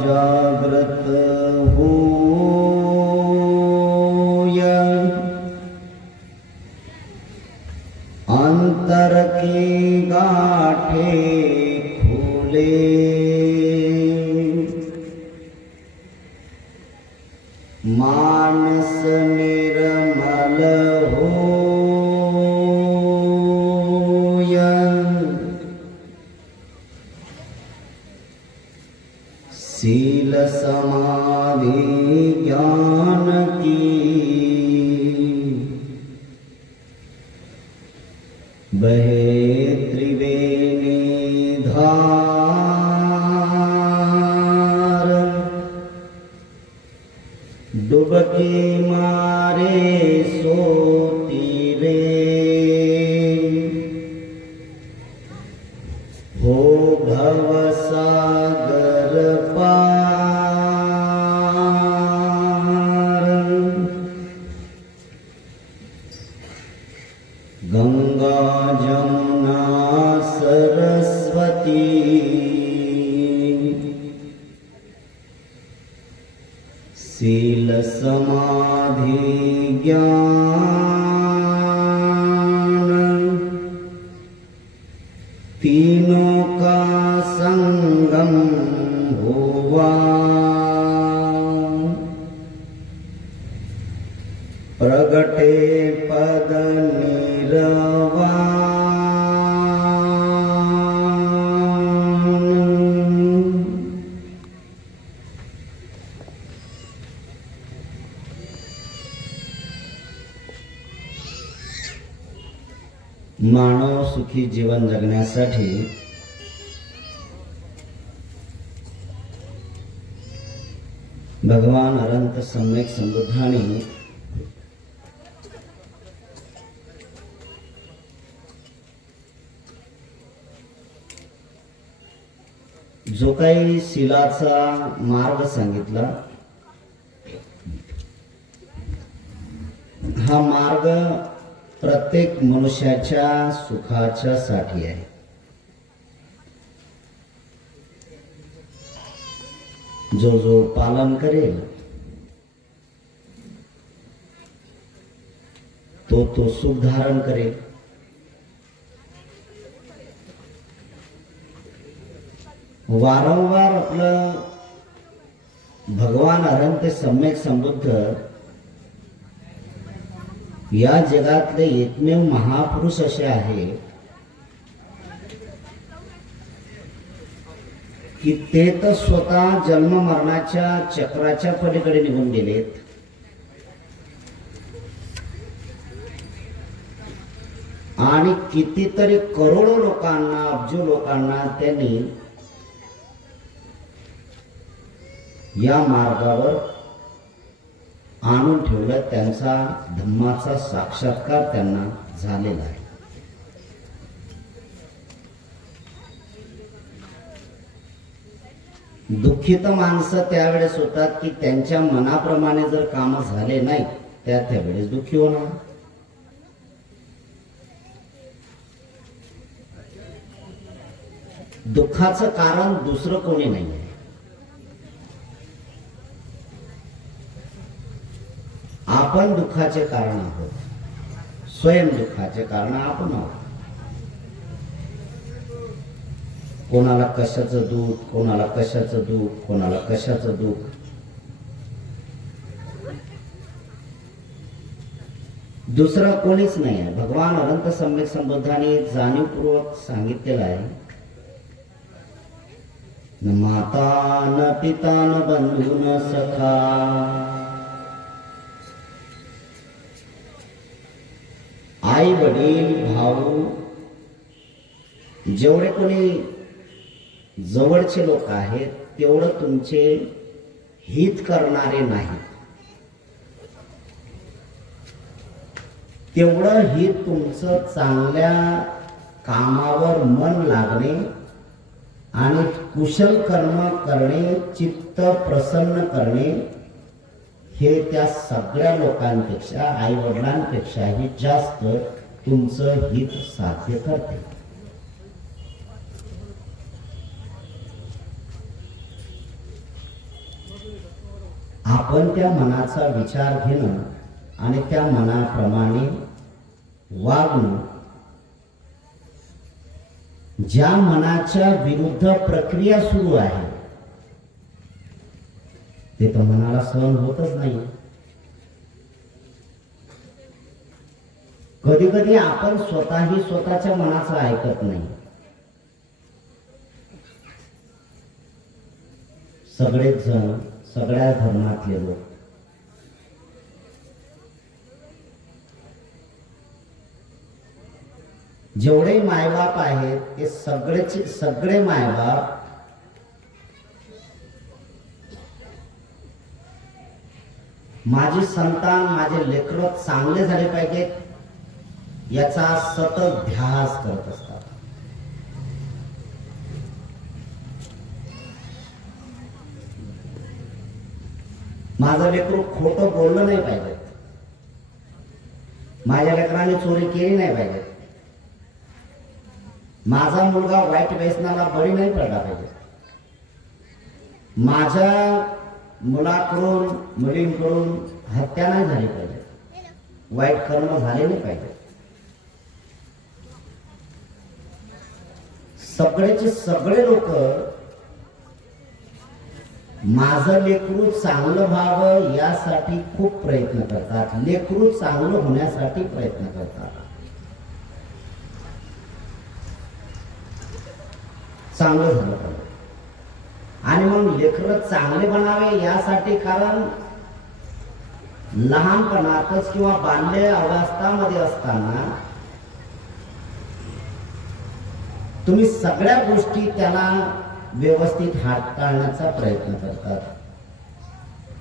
जागृत होय अंतर के गाठे खुले मानस निर्मल होय शील समाधि ज्ञान की बहे त्रिवेणी धार डुबकी मारे सोती रे हो भव सागर पार गंगा जमुना सरस्वती शील समाधि ज्ञान तीनों का संगम हुआ प्रगटे पद निर्वाण मानव सुखी जीवन जगण्यासाठी भगवान अनंत सम्यक संबुद्धांनी जो काही शीलाचा मार्ग सांगितला, हा मार्ग प्रत्येक मनुष्याच्या सुखाच्या साठी आहे. जो जो पालन करेल तो तो सुख धारण करेल. वारंवार आपलं भगवान अनंत सम्यक संबुद्ध या जगातले एकमेव महापुरुष असे आहे की ते तर स्वतः जन्म मरणाच्या चक्राच्या पलीकडे निघून गेलेत. आणि कितीतरी करोडो लोकांना, अब्जो लोकांना त्यांनी या मार्गावर आणून ठेवलं. त्यांचा धम्माचा साक्षात्कार त्यांना झालेला आहे. दुःखित माणसं त्यावेळेस होतात की त्यांच्या मनाप्रमाणे जर काम झाले नाही त्यावेळेस दुःखी होणार. दुःखाचं कारण दुसरं कोणी नाही आहे. आपण दुःखाचे कारण आहोत. स्वयं दुःखाचे कारण आपण आहोत. कोणाला कशाचं दुःख, कोणाला कशाचं दुःख, कोणाला कशाचं दुःख. दुसरा कोणीच नाही आहे. भगवान अनंत सम्यक संबुद्धांनी जाणीवपूर्वक सांगितलेलं आहे, न माता न पिता न बंधू न सखा, आई वडील भाऊ जेवढे कोणी जवळचे लोक आहेत तेवढं तुमचे हित करणारे नाहीत. तेवढं हित तुमचं चांगल्या कामावर मन लागणे आणि कुशल कर्म करणे, चित्त प्रसन्न करणे, हे त्या सगळ्या लोकांपेक्षा, आई वडिलांपेक्षाही जास्त तुमचं हित साध्य करते. आपण त्या मनाचा विचार घेणं आणि त्या मनाप्रमाणे वागणं, ज्या मनाच्या विरुद्ध प्रक्रिया सुरू आहे ते तर मनाला सहन होतच नाही. कधी कधी आपण स्वतःही स्वतःच्या मनाचं ऐकत नाही. सगळेच जण, सगळ्या धर्मातले लोक जेवढे मायबाप आहेत ते सगळे मायबाप माझे संतान, माझे लेकरं चांगले झाले पाहिजेत याचा सतत ध्यास करत असतात. माझं लेकरू खोटं बोललं नाही पाहिजे, माझ्या लेकराने चोरी केली नाही पाहिजे, माझा मुलगा वाईट व्यसनाला बळी नाही पडला पाहिजे, माझ्या मुलाकडून मुलींकडून हत्या नाही झाली पाहिजे, वाईट कर्म झाले नाही पाहिजे. सगळेचे सगळे लोक माझं लेकरू चांगलं व्हावं यासाठी खूप प्रयत्न करतात, लेकरू चांगलं होण्यासाठी प्रयत्न करतात. चांगलं झालं पाहिजे आणि मग लेकरं चांगले बनावे यासाठी, कारण लहानपणातच किंवा बाल्य अवस्थामध्ये असताना तुम्ही सगळ्या गोष्टी त्याला व्यवस्थित हाताळण्याचा प्रयत्न करतात.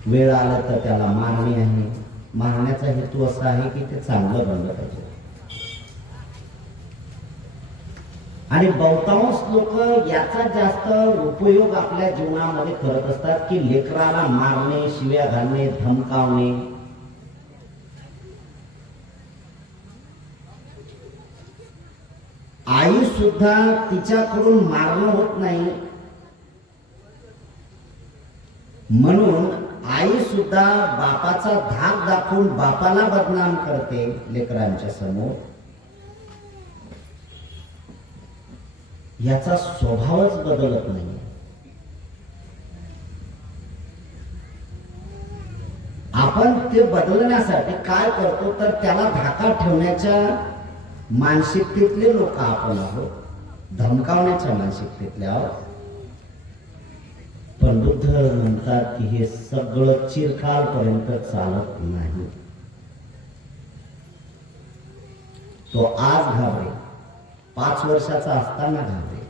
वेळ आला तर त्याला मारणे आहे, मारण्याचा हेतू असा आहे की ते चांगलं बनलं पाहिजे. आणि बहुतांश लोक याचा जास्त उपयोग आपल्या जीवनामध्ये करत असतात की लेकराला मारणे, शिव्या घालणे, धमकावणे. आई सुद्धा तिच्याकडून मारणं होत नाही म्हणून आई सुद्धा बापाचा धाक दाखवून बापाला बदनाम करते लेकरांच्या समोर. याचा स्वभावच बदलत नाही. आपण ते बदलण्यासाठी काय करतो तर त्याला धाका ठेवण्याच्या मानसिकतेतले लोक आपण आहोत, धमकावण्याच्या मानसिकतेतले आहोत. पण बुद्ध म्हणतात की हे सगळं चिरकालपर्यंत चालत नाही. तो आज घाबरे, 5 वर्षाचा असताना घाबरे,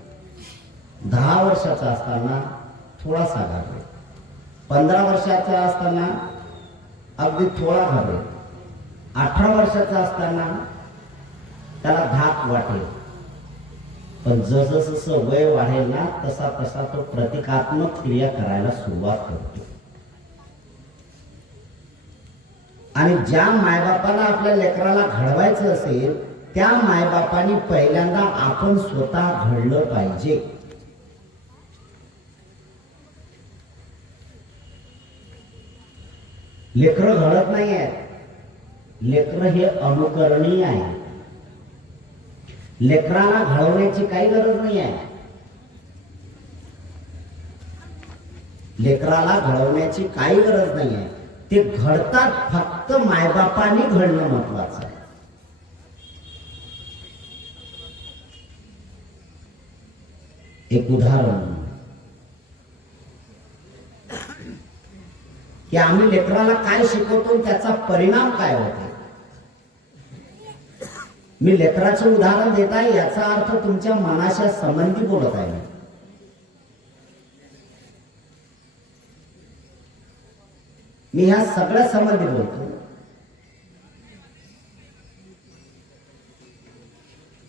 10 वर्षाचा असताना थोडासा घाबरे, 15 वर्षाचा असताना अगदी थोडा घाबरे, 18 वर्षाचा असताना त्याला धाक वाटेल. पण जसं वय वाढेल ना तसा तसा तो प्रतिकात्मक क्रिया करायला सुरुवात करतो. आणि ज्या मायबापाला आपल्या लेकराला घडवायचं असेल त्या मायबापांनी पहिल्यांदा आपण स्वतः घडलं पाहिजे. लेकरं घडत नाही आहेत, लेकरं हे अनुकरणीय आहे. लेकराला घडवण्याची काही गरज नाही आहे. लेकराला घडवण्याची काही गरज नाही आहे. ते घडतात, फक्त मायबापांनी घडणं महत्वाचं आहे. एक उदाहरण की आम्ही लेकराला काय शिकवतो त्याचा परिणाम काय होतो. मी लेकराचं उदाहरण देत आहे याचा अर्थ तुमच्या मनाच्या संबंधी बोलत आहे. मी ह्या सगळ्या संबंधी बोलतो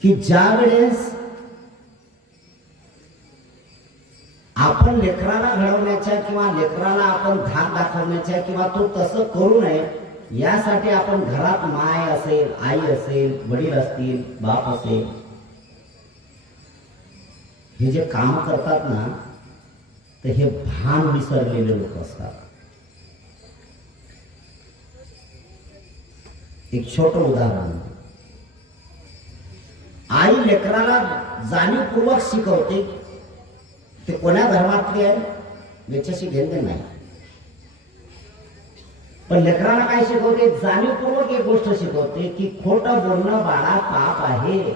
की ज्या वेळेस आपण लेकराला घडवण्याच्या किंवा लेकराला आपण धाक दाखवण्याच्या किंवा तो तसं करू नये यासाठी आपण घरात माय असेल, आई असेल, वडील असतील, बाप असेल, हे जे काम करतात ना तर हे भान विसरलेले लोक असतात. एक छोटं उदाहरण. आई लेकराला जाणीवपूर्वक शिकवते, ते कोण्या धर्मातली आहे याच्याशी घेणं नाही, पण लेकराला काय शिकवते, जाणीवपूर्वक एक गोष्ट शिकवते की खोटं बोलणं बाळा पाप आहे.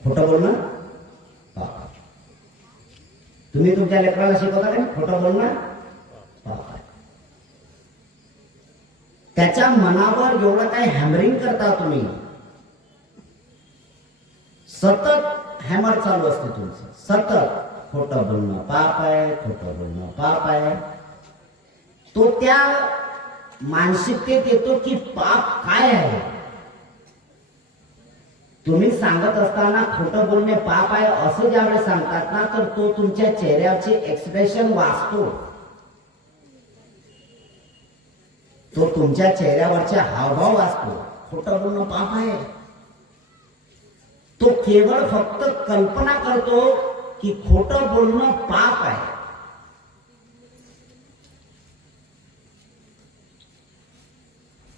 खोटं बोलणं पाप. तुम्ही तुमच्या लेकराला शिकवता का खोटं बोलणं पाप आहे. त्याच्या मनावर एवढं काय हॅमरिंग करता तुम्ही, सतत हॅमर चालू असते तुमचं, सतत खोटं बोलणं पाप आहे, खोटं बोलणं पाप आहे. तो त्या मानसिकतेत येतो की पाप काय आहे. तुम्ही सांगत असताना खोटं बोलणे पाप आहे असं ज्यावेळेस सांगतात ना, तर तो तुमच्या चेहऱ्याचे एक्सप्रेशन वाचतो, तो तुमच्या चेहऱ्यावरचे हावभाव वाचतो. खोटं बोलणं पाप आहे. तो केवळ फक्त कल्पना करतो की खोटं बोलणं पाप आहे.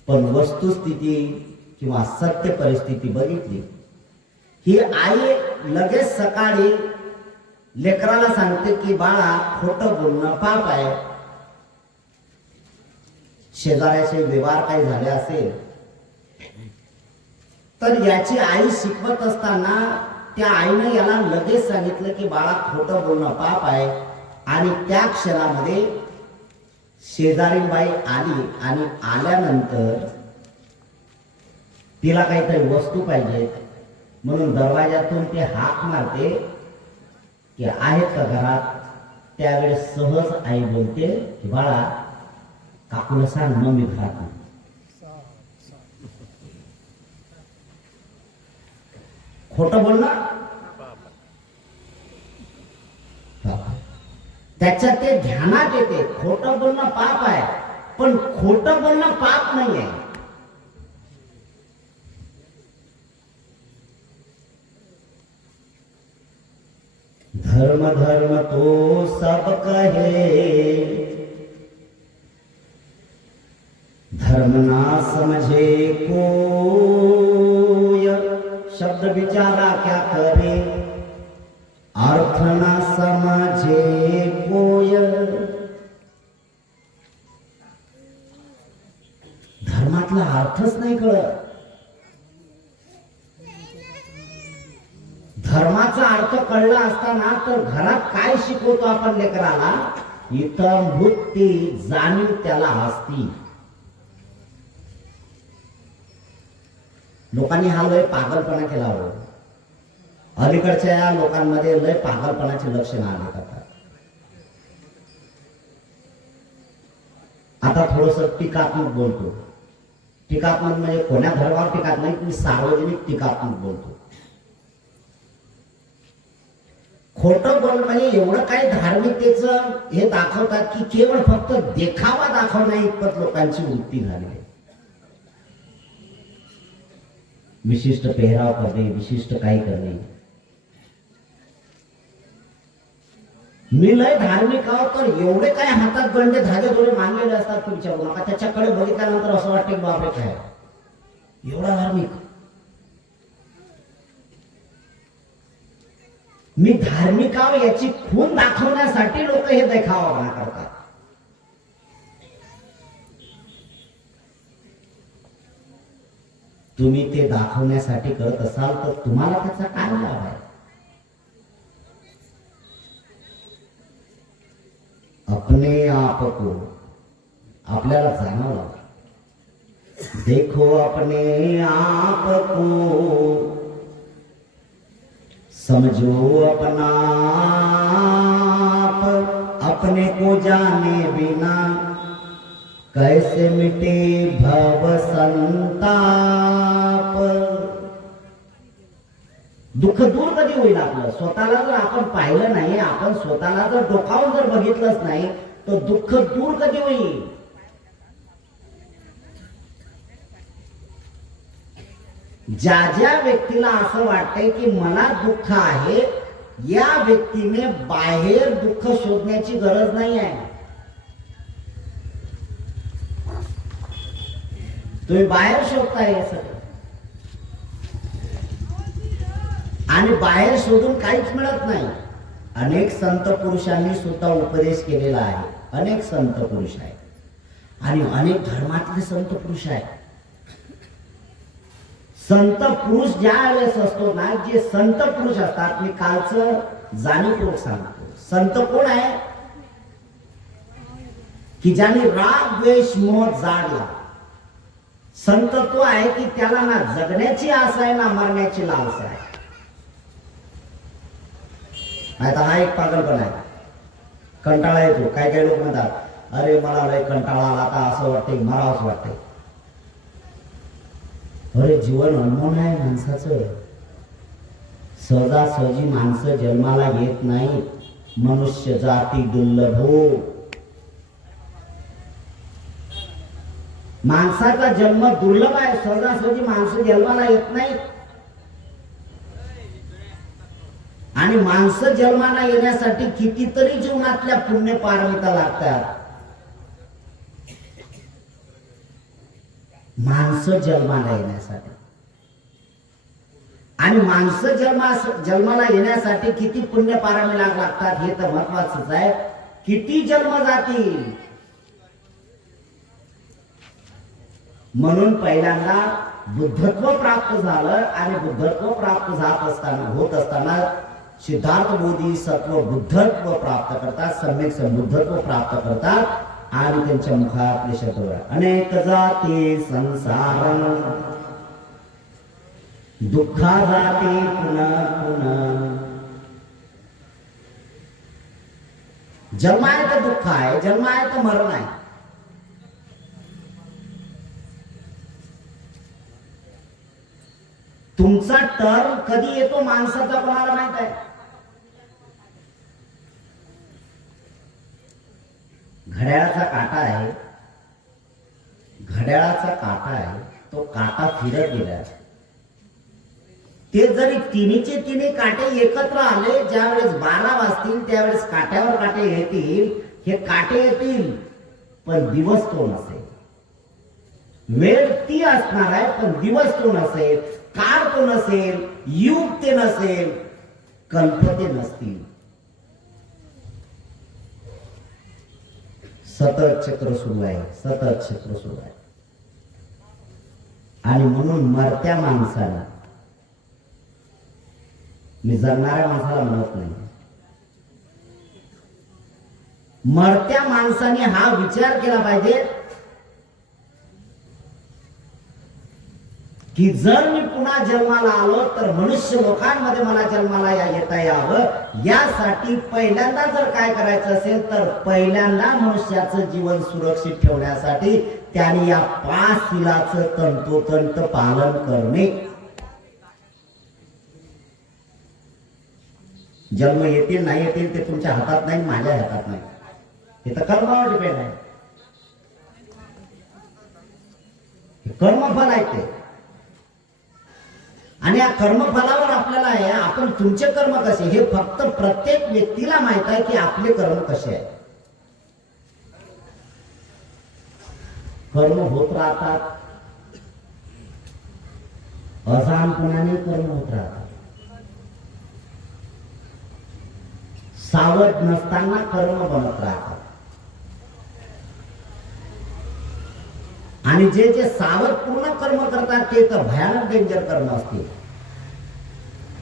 पण वस्तुस्थिती किंवा सत्य परिस्थिती बघितली, ही आई लगेच सकाळी लेकराला सांगते की बाळा खोटं बोलणं पाप आहे. शेजाऱ्याचे व्यवहार काही झाले असेल तर याची आई शिकवत असताना त्या आईने याला लगेच सांगितलं की बाळा खोटं बोलणं पाप आहे. आणि त्या क्षणामध्ये शेजारी बाई आली आणि आल्यानंतर तिला काहीतरी वस्तू पाहिजे म्हणून दरवाजातून ते हाक मारते की आहेत का घरात. त्यावेळेस सहज आई बोलते की बाळा काकूला सांग मग मी घरात नाही. खोटं बोलणं त्याच्यात ते ध्यानात येते, खोटं बोलणं पाप आहे, पण खोटं बोलणं पाप नाही आहे. धर्म धर्म तो सब कहे, धर्म ना समझे कोय. शब्द बिचारा क्या करे, अर्थ ना समझे कोय. धर्मातला अर्थच नाही कळत. धर्माचा अर्थ कळला असताना तर घरात काय शिकवतो आपण लेकराला, इथं बुद्धी जाणीव त्याला असती. लोकांनी हा लय पागलपणा केला हो. अलीकडच्या या लोकांमध्ये लय पागलपणाचे लक्षणं आले आता. आता थोडस टीकात्मक बोलतो. टीकात्मक म्हणजे कोण्या धर्मावर टीकात्मक नाही, मी सार्वजनिक टीकात्मक बोलतो. खोटं बोल म्हणजे एवढं काय धार्मिकतेचं हे दाखवतात की केवळ फक्त देखावा दाखवण्या इतपत लोकांची वृत्ती झाली आहे. विशिष्ट पेहराव करणे, विशिष्ट काही करणे. मी लय धार्मिक आहोत तर एवढे काय हातात गंडे धागे दोरे मानलेले असतात की विचारू नका. त्याच्याकडे बघितल्यानंतर असं वाटतं की बापरे काय एवढा धार्मिक. मी धार्मिक आहो याची खून दाखवण्यासाठी लोक हे देखावा करतात. तुम्ही ते दाखवण्यासाठी करत असाल तर तुम्हाला त्याचा काय लाभ आहे. अपने आप को आपल्याला जाणवलं. देखो अपने आप को, समझो अपना आप. अपने को जाने बिना कैसे मिटे भव संताप. दुःख दूर कधी होईल आपलं. स्वतःला जर आपण पाहिलं नाही, आपण स्वतःला जर डोकावून जर बघितलंच नाही तर दुःख दूर कधी होईल. ज्या ज्या व्यक्तीला असं वाटतंय की मला दुःख आहे, या व्यक्तीने बाहेर दुःख शोधण्याची गरज नाही आहे. तुम्ही बाहेर शोधताय हे सगळं, आणि बाहेर शोधून काहीच मिळत नाही. अनेक संत पुरुषांनी सुद्धा उपदेश केलेला आहे. अनेक संत पुरुष आहेत आणि अनेक धर्मातले संत पुरुष आहेत. संत पुरुष ज्या वेळेस असतो ना, जे संत पुरुष असतात, मी कालचं जाणीवपूर्वक सांगतो, संत कोण आहे की ज्याने राग द्वेष मोह जाळला. संत तो आहे की त्याला ना जगण्याची आस आहे ना मरण्याची लालसा आहे. आता हा एक पागलपणा आहे. कंटाळा येतो. काय काय लोक म्हणतात, अरे मला लय कंटाळा आला, आता असं वाटतंय मरावंच वाटतंय. अरे जीवन अनमोल आहे माणसाचं. सहजासहजी माणसं जन्माला येत नाही. मनुष्य जाती दुर्लभो. माणसाचा जन्म दुर्लभ आहे. सहजासहजी माणसं जन्माला येत नाही. आणि माणसं जन्माला येण्यासाठी कितीतरी जीवनातल्या पुण्य पारमिता लागतात. माणसं जन्माला येण्यासाठी, आणि माणसं जन्माला येण्यासाठी किती पुण्य पारमिता लागतात हे तर महत्वाचंच आहे. किती जन्म जातील. म्हणून पहिल्यांदा बुद्धत्व प्राप्त झालं, आणि बुद्धत्व प्राप्त होत असताना सिद्धार्थ बोधिसत्व बुद्धत्व प्राप्त करतात, सम्यक संबुद्धत्व प्राप्त करतात. आणि त्यांच्या मुखातले शब्द अनेक जाती संसार दुःखा जाती पुन्हा पुन्हा. जन्म आहे तर दुःख आहे, जन्म आहे तर मरण आहे. तुमचा टर्म कधी येतो माणसाचा कोणाला माहित आहे? घड्याळाचा काटा आहे, घड्याळाचा काटा आहे, तो काटा फिरत गेला. ते जरी तिन्ही काटे एकत्र आले, ज्यावेळेस 12 वाजतील त्यावेळेस काट्यावर काटे येतील. हे काटे येतील पण दिवस तो नसेल. वेळ ती असणार आहे पण दिवस तो नसेल, काळ तो नसेल, युग ते नसेल, कल्पते नसतील. सतत चक्र सुरू आहे, सतत चक्र सुरू आहे. आणि म्हणून मरत्या माणसाला, मी जगणाऱ्या माणसाला म्हणत नाही, मरत्या माणसाने हा विचार केला पाहिजे की जर मी पुन्हा जन्माला आलो तर मनुष्य लोकांमध्ये मला जन्माला येता यावं. यासाठी पहिल्यांदा जर काय करायचं असेल तर पहिल्यांदा मनुष्याचं जीवन सुरक्षित ठेवण्यासाठी त्याने या 5 शिलाचं तंतोतंत पालन करणे. जन्म येतील नाही येतील ते तुमच्या हातात नाही, माझ्या हातात नाही. हे तर कर्मावर डिपेंड आहे. कर्मफल आहे ते. आणि या कर्मफलावर आपल्याला आहे, आपण तुमचे कर्म कसे हे फक्त प्रत्येक व्यक्तीला माहित आहे की आपले कर्म कसे आहेत. कर्म होत राहतात, अजाणपणाने कर्म होत राहतात. सावध नसताना कर्म बनत राहतात. आणि जे जे सावधपूर्ण कर्म करतात ते तर भयानक डेंजर कर्म असतील.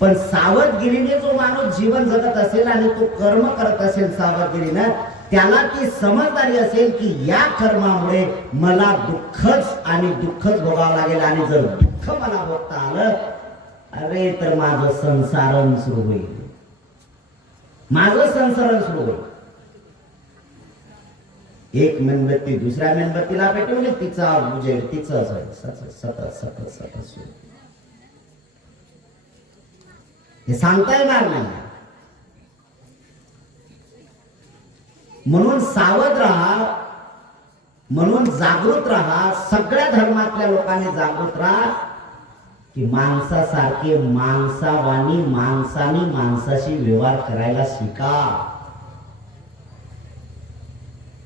पण सावधगिरीने जो माणूस जीवन जगत असेल आणि तो कर्म करत असेल सावधगिरीनं, त्याला ती समजदारी असेल की या कर्मामुळे मला दुःखच भोगावं लागेल. आणि जर दुःख मला भोगता आलं, अरे तर माझं संसारण सुरू होईल, माझं संसारण सुरू होईल. एक मेणबत्ती दुसऱ्या मेणबत्तीला पेटवली, तिचा उजेड तिचं सतत सतत सतत सुरू. हे सांगता येणार नाही. म्हणून सावध राहा, म्हणून जागृत राहा. सगळ्या धर्मातल्या लोकांनी जागृत राहा की माणसासारखे माणसावानी माणसानी माणसाशी व्यवहार करायला शिका.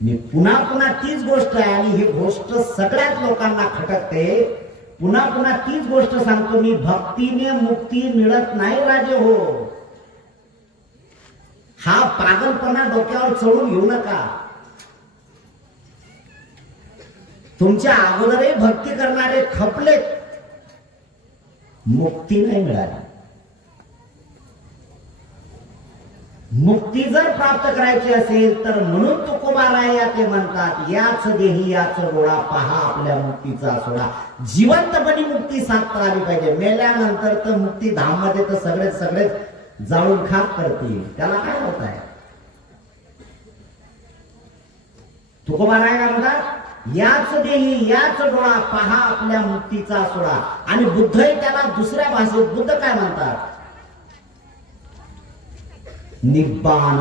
मी पुन्हा पुन्हा तीच गोष्ट आहे आणि ही गोष्ट सगळ्याच लोकांना खटकते. पुन्हा पुन्हा तीच गोष्ट सांगतो मी, भक्तीने मुक्ती मिळत नाही राजे हो. हा पागलपणा डोक्यावर चढून घेऊ नका. तुमच्या अगोदरही भक्ती करणारे खपलेत, मुक्ती नाही मिळाली. मुक्ती जर प्राप्त करायची असेल तर म्हणून तुकोबाराया ते म्हणतात, याच देही याच डोळा पहा आपल्या मुक्तीचा सोडा. जिवंतपणी मुक्ती साधता आली पाहिजे. मेल्यानंतर तर मुक्ती धाम मध्ये तर सगळेच जाळून खाक करतील, त्याला काय होत आहे. तुकोबाराया काय म्हणतात, याच देही याच डोळा पहा आपल्या मुक्तीचा सोडा. आणि बुद्धही त्याला दुसऱ्या भाषेत बुद्ध काय म्हणतात, निब्बाण.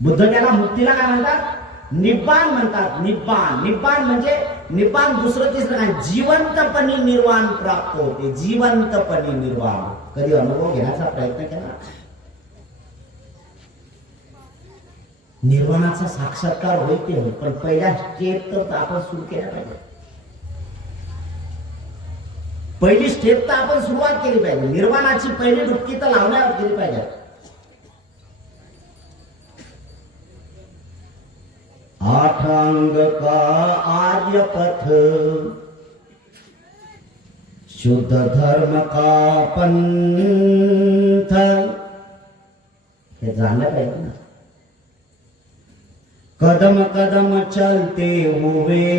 बुद्ध त्याला मुक्तीला काय म्हणतात, निब्बाण म्हणतात. निब्बाण निब्बाण म्हणजे निब्बाण दुसरं तिसरं काय, जिवंतपणी निर्वाण प्राप्त होते. जिवंतपणी निर्वाण. कधी अनुभव घेण्याचा प्रयत्न केला, निर्वाणाचा साक्षात्कार होईल ते, पण पहिल्या स्टेप तर आपण सुरू केल्या पाहिजे. पहिली स्टेप तर आपण सुरुवात केली पाहिजे. निर्वाणाची पहिली डुबकी तर लावण्यावर केली पाहिजे. आठ अंग का आर्य पथ, शुद्ध धर्म का पंथ, हे जाणलं पाहिजे ना. कदम कदम चलते हुए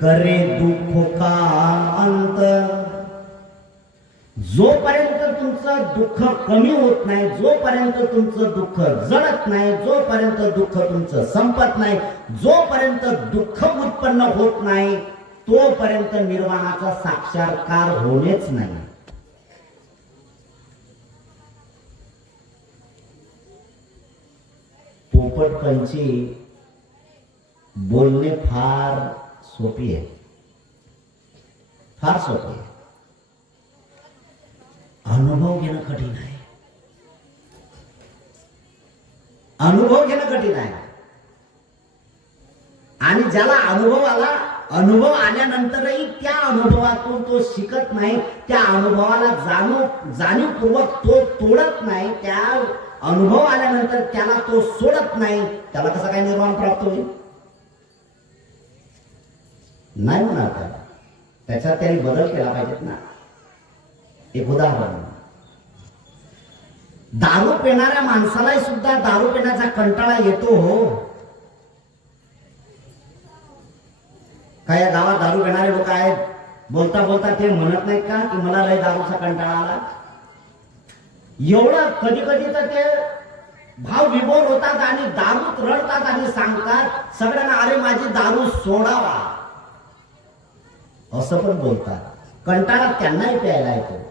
करे दुःख का अंत. जोपर्यंत तुमचं दुःख कमी होत नाही, जोपर्यंत तुमचं दुःख जळत नाही, जोपर्यंत दुःख तुमचं संपत नाही, जोपर्यंत दुःख उत्पन्न होत नाही, तोपर्यंत निर्वाणाचा साक्षात्कार होणेच नाही. पोपटपंची बोलणे फार सोपी आहे, फार सोपी आहे. अनुभव घेणं कठीण आहे. अनुभव घेणं कठीण आहे. आणि ज्याला अनुभव आला, अनुभव आल्यानंतरही त्या अनुभवातून तो शिकत नाही, त्या अनुभवाला जाणीवपूर्वक तो तोडत नाही, त्या अनुभव आल्यानंतर त्याला तो सोडत नाही, त्याला कसं काय निर्वाण प्राप्त होईल? नाही म्हणा. त्याच्यात त्यांनी बदल केला पाहिजेत ना. एक उदाहरण, दारू पिणाऱ्या माणसाला सुद्धा दारू पिण्याचा कंटाळा येतो हो. काय या गावात दारू पिणारे लोक आहेत, बोलता बोलता ते म्हणत नाहीत का की मला लय दारूचा कंटाळा आला? एवढं कधी कधी तर ते भाव विभोर होतात आणि दारूत रडतात आणि सांगतात सगळ्यांना, अरे माझी दारू सोडावा, असं पण बोलतात. कंटाळा त्यांनाही प्यायला येतो.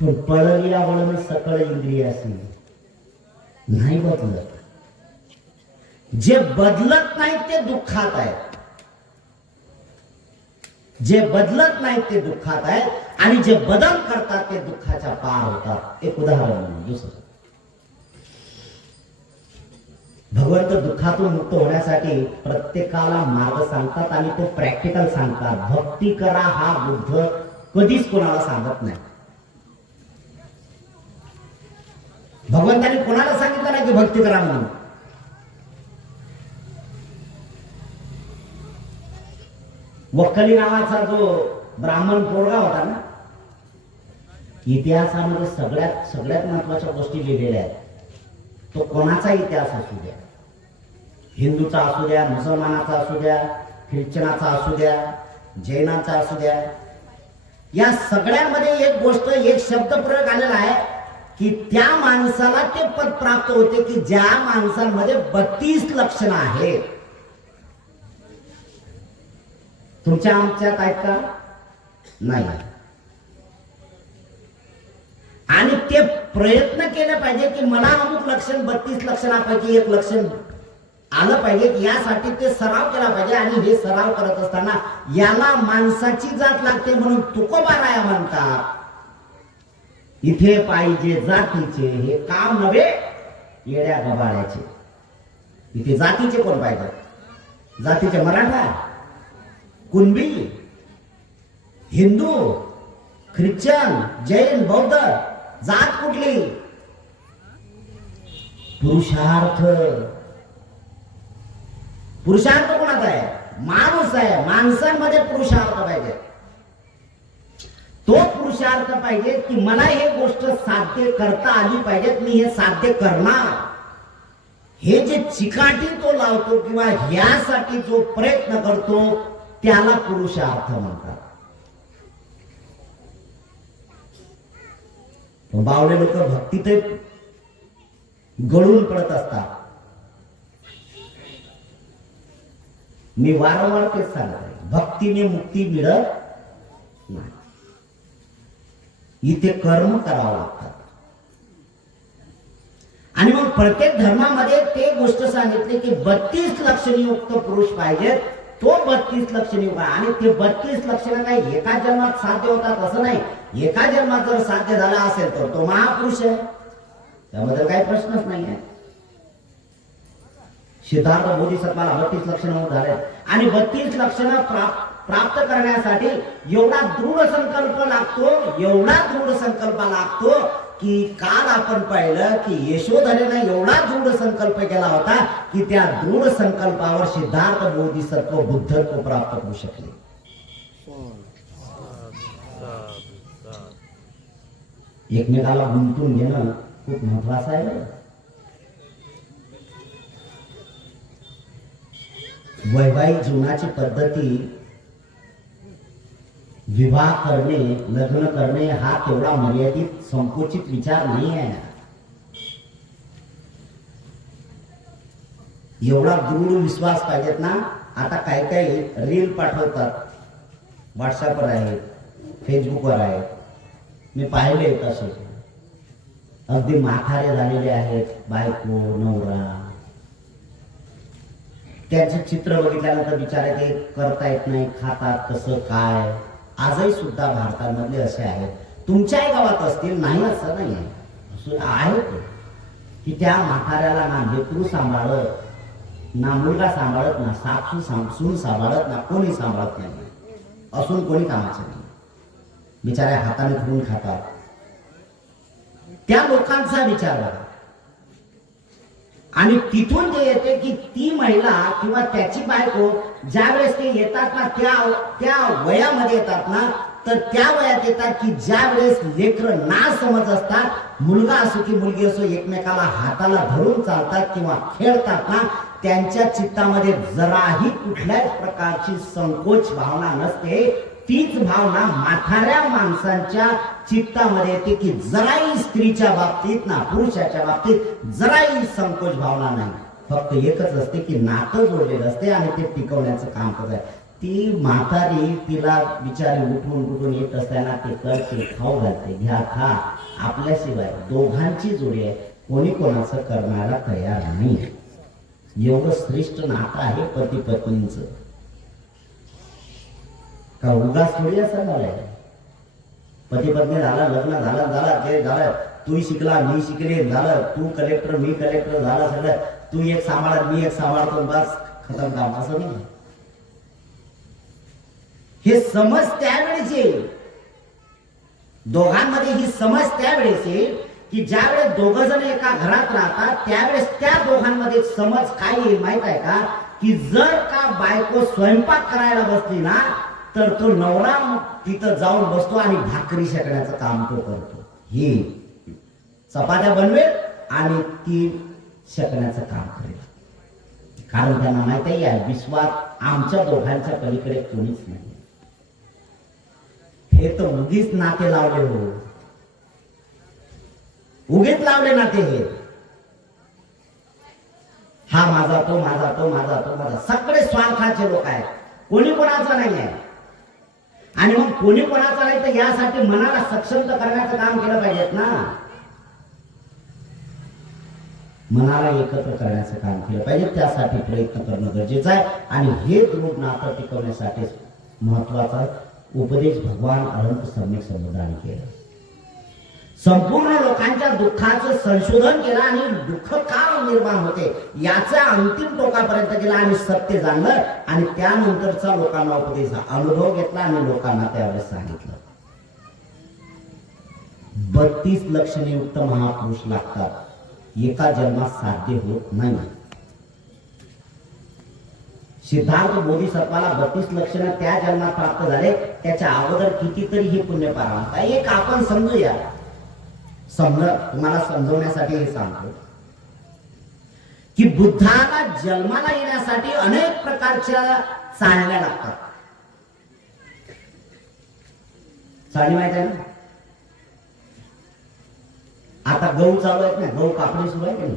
पण पळविया वळण सकळ इंद्रियासी नाही बदलत. जे बदलत नाही ते दुःखात आहेत. जे बदलत नाही ते दुःखात आहेत आणि जे बदल करतात ते दुःखाच्या पार होतात. एक उदाहरण दुसरं, भगवंत दुःखातून मुक्त होण्यासाठी प्रत्येकाला मार्ग सांगतात आणि तो प्रॅक्टिकल सांगतात. भक्ती करा हा बुद्ध कधीच कोणाला सांगत नाही. भगवंतांनी कोणाला सांगितलं नाही की भक्ती करा म्हणून. वक्कली नावाचा जो ब्राह्मण पोरगा होता ना, इतिहासामध्ये सगळ्यात महत्वाच्या गोष्टी लिहिलेल्या आहेत. तो कोणाचा इतिहास असू द्या, हिंदूचा असू द्या, मुसलमानाचा असू द्या, ख्रिश्चनाचा असू द्या, जैनाचा असू द्या, या सगळ्यांमध्ये एक गोष्ट, एक शब्द प्रयोग आलेला आहे की त्या माणसाला ते पद प्राप्त होते की ज्या माणसांमध्ये 32 लक्षणं आहेत. तुमच्या आमच्यात आहेत का? नाही. आणि ते प्रयत्न केले पाहिजे की मला अमुक लक्षण 32 लक्षणापैकी एक लक्षण आलं पाहिजे. यासाठी ते सराव केला पाहिजे. आणि हे सराव करत असताना याला माणसाची जात लागते म्हणून तुकोबाराया म्हणतात इथे पाहिजे जातीचे हे काम नव्हे येड्या गबाड्याचे. इथे जातीचे कोण पाहिजे? जातीचे मराठा, कुणबी, हिंदू, ख्रिश्चन, जैन, बौद्ध, जात कुठली? पुरुषार्थ. पुरुषार्थ कोणाचा आहे? माणूस आहे. माणसांमध्ये पुरुषार्थ पाहिजे. तो पुरुषार्थ पाहिजे की मला हे गोष्ट साध्य करता आली पाहिजे, मी हे साध्य करणार. हे जे चिकाटी तो लावतो किंवा ह्यासाठी जो प्रयत्न करतो त्याला पुरुषार्थ म्हणतात. बावळे लोक भक्तीत गळून पडत असतात. मी वारंवार तेच सांगते, भक्तीने मुक्ती मिळत नाही. इथे कर्म करावं लागतात. आणि मग प्रत्येक धर्मामध्ये ते गोष्ट सांगितली की 32 लक्षणयुक्त पुरुष पाहिजेत. तो 32 लक्षणयुक्त, आणि ते 32 लक्षणं काही एका जन्मात साध्य होतात असं नाही. एका जन्मात जर साध्य झाला असेल तर तो महापुरुष आहे, त्यामध्ये काही प्रश्नच नाही आहे. सिद्धार्थ बोधिसत्वाला 32 लक्षणं झाले, आणि 32 लक्षणं प्राप्त करण्यासाठी एवढा दृढ संकल्प लागतो, एवढा दृढ संकल्प लागतो की काल आपण पाहिलं की यशोधरेने एवढा दृढ संकल्प केला होता की त्या दृढ संकल्पावर सिद्धार्थ बोधिसत्व बुद्धत्व प्राप्त करू शकले. एकमेकाला गुंतून घेणं खूप महत्वाचं आहे. वैवाहिक जीवनाची पद्धती, विवाह करणे, लग्न करणे हा तेवढा मर्यादित संकुचित विचार नाही आहे. एवढा दृढ विश्वास पाहिजेत ना. आता काही काही रील पाठवतात, व्हॉट्सअपवर आहेत, फेसबुकवर आहेत, मी पाहिले तसे. अगदी म्हातारे झालेले आहेत, बायको नवरा, त्यांचे चित्र बघितल्यानंतर बिचारे ते करता येत नाही, खातात कसं काय. आजही सुद्धा भारतामधले असे आहेत. तुमच्याही गावात असतील, नाही असं नाही आहे की त्या म्हाताऱ्याला ना लेकरू सांभाळत, ना मुलगा सांभाळत, ना सासू सून सांभाळत, ना कोणी सांभाळत नाही, असून कोणी कामाचे नाही, बिचाऱ्या हाताने धरून खातात. त्या लोकांचा विचार करा. आणि तिथून जे येते की ती महिला किंवा त्याची बायको ज्या वेळेस ते येतात ना, त्या वयामध्ये येतात ना, तर त्या वयात येतात की ज्या वेळेस लेकरं ना समज असतात, मुलगा असो की मुलगी असो, एकमेकाला हाताला धरून चालतात किंवा खेळतात ना, त्यांच्या चित्तामध्ये जराही कुठल्याच प्रकारची संकोच भावना नसते. तीच भावना म्हाताऱ्या माणसांच्या चित्तामध्ये येते की जराही स्त्रीच्या बाबतीत ना पुरुषाच्या बाबतीत जराही संकोच भावना नाही. फक्त एकच असते की नातं जोडलेलं असते आणि ते टिकवण्याचं काम करत आहे. ती म्हातारी तिला बिचारी उठून येत असताना ते करते, खाऊ घालते, घ्या खा. आपल्याशिवाय दोघांची जोडी आहे, कोणी कोणाचं करण्याला तयार नाही. एवढं श्रेष्ठ नातं आहे पती पत्नींचं. का उगाच थोडी असं झालंय. पती पत्नी झाला, लग्न झालं, ते झालं, तू शिकला मी शिकले, झालं, तू कलेक्टर मी कलेक्टर, झालं सगळं, तू एक सांभाळत मी एक सांभाळतो, बस खतम काम. असं नाही. हे समज त्यावेळेची, दोघांमध्ये ही समज त्यावेळेची की ज्यावेळेस दोघ जण एका घरात राहतात त्यावेळेस त्या दोघांमध्ये समज काय येईल माहित आहे का? की जर का बायको स्वयंपाक करायला बसली ना, तर तो नवरा तिथं जाऊन बसतो आणि भाकरी शेकण्याचं काम तो करतो. ही चपात्या बनवेल आणि ती शेकण्याचं काम करेल. कारण त्यांना माहित आहे विश्वात आमच्या दोघांच्या पलीकडे कोणीच नाही. हे तर उगीच नाते लावले हो, उगीच लावले नाते हे. हा माझा तो माझा तो माझा तो माझा, सगळे स्वार्थाचे लोक आहेत, कोणी कोणाचा नाही आहे. आणि मग कोणी कोणाचा नाही तर यासाठी मनाला सक्षम करण्याचं काम केलं पाहिजेत ना. मनाला एकत्र करण्याचं काम केलं पाहिजे, त्यासाठी प्रयत्न करणं गरजेचं आहे. आणि हे दृढ नातं टिकवण्यासाठी महत्वाचा उपदेश भगवान अनंत सम्यक संबोधाने केला. संपूर्ण लोकांच्या दुःखाचं संशोधन केलं आणि दुःख का निर्माण होते याचा अंतिम टोकापर्यंत गेला आणि सत्य जाणलं आणि त्यानंतरचा लोकांना उपदेश अनुभव घेतला आणि लोकांना त्यावेळेस सांगितलं. 32 लक्षणयुक्त महापुरुष लागतात, एका जन्मात साध्य होत नाही. सिद्धार्थ बोधिसत्वाला 32 लक्षणं त्या जन्मात प्राप्त झाले, त्याच्या अगोदर कितीतरी हे पुण्य पारायण. एक आपण समजूया, तुम्हाला समजवण्यासाठी हे सांगतो की बुद्धाला जन्माला येण्यासाठी अनेक प्रकारच्या चालण्या लागतात. चालणी माहिती आहे ना? आता गहू चालू आहेत ना, गहू कापणी सुरू आहे की नाही?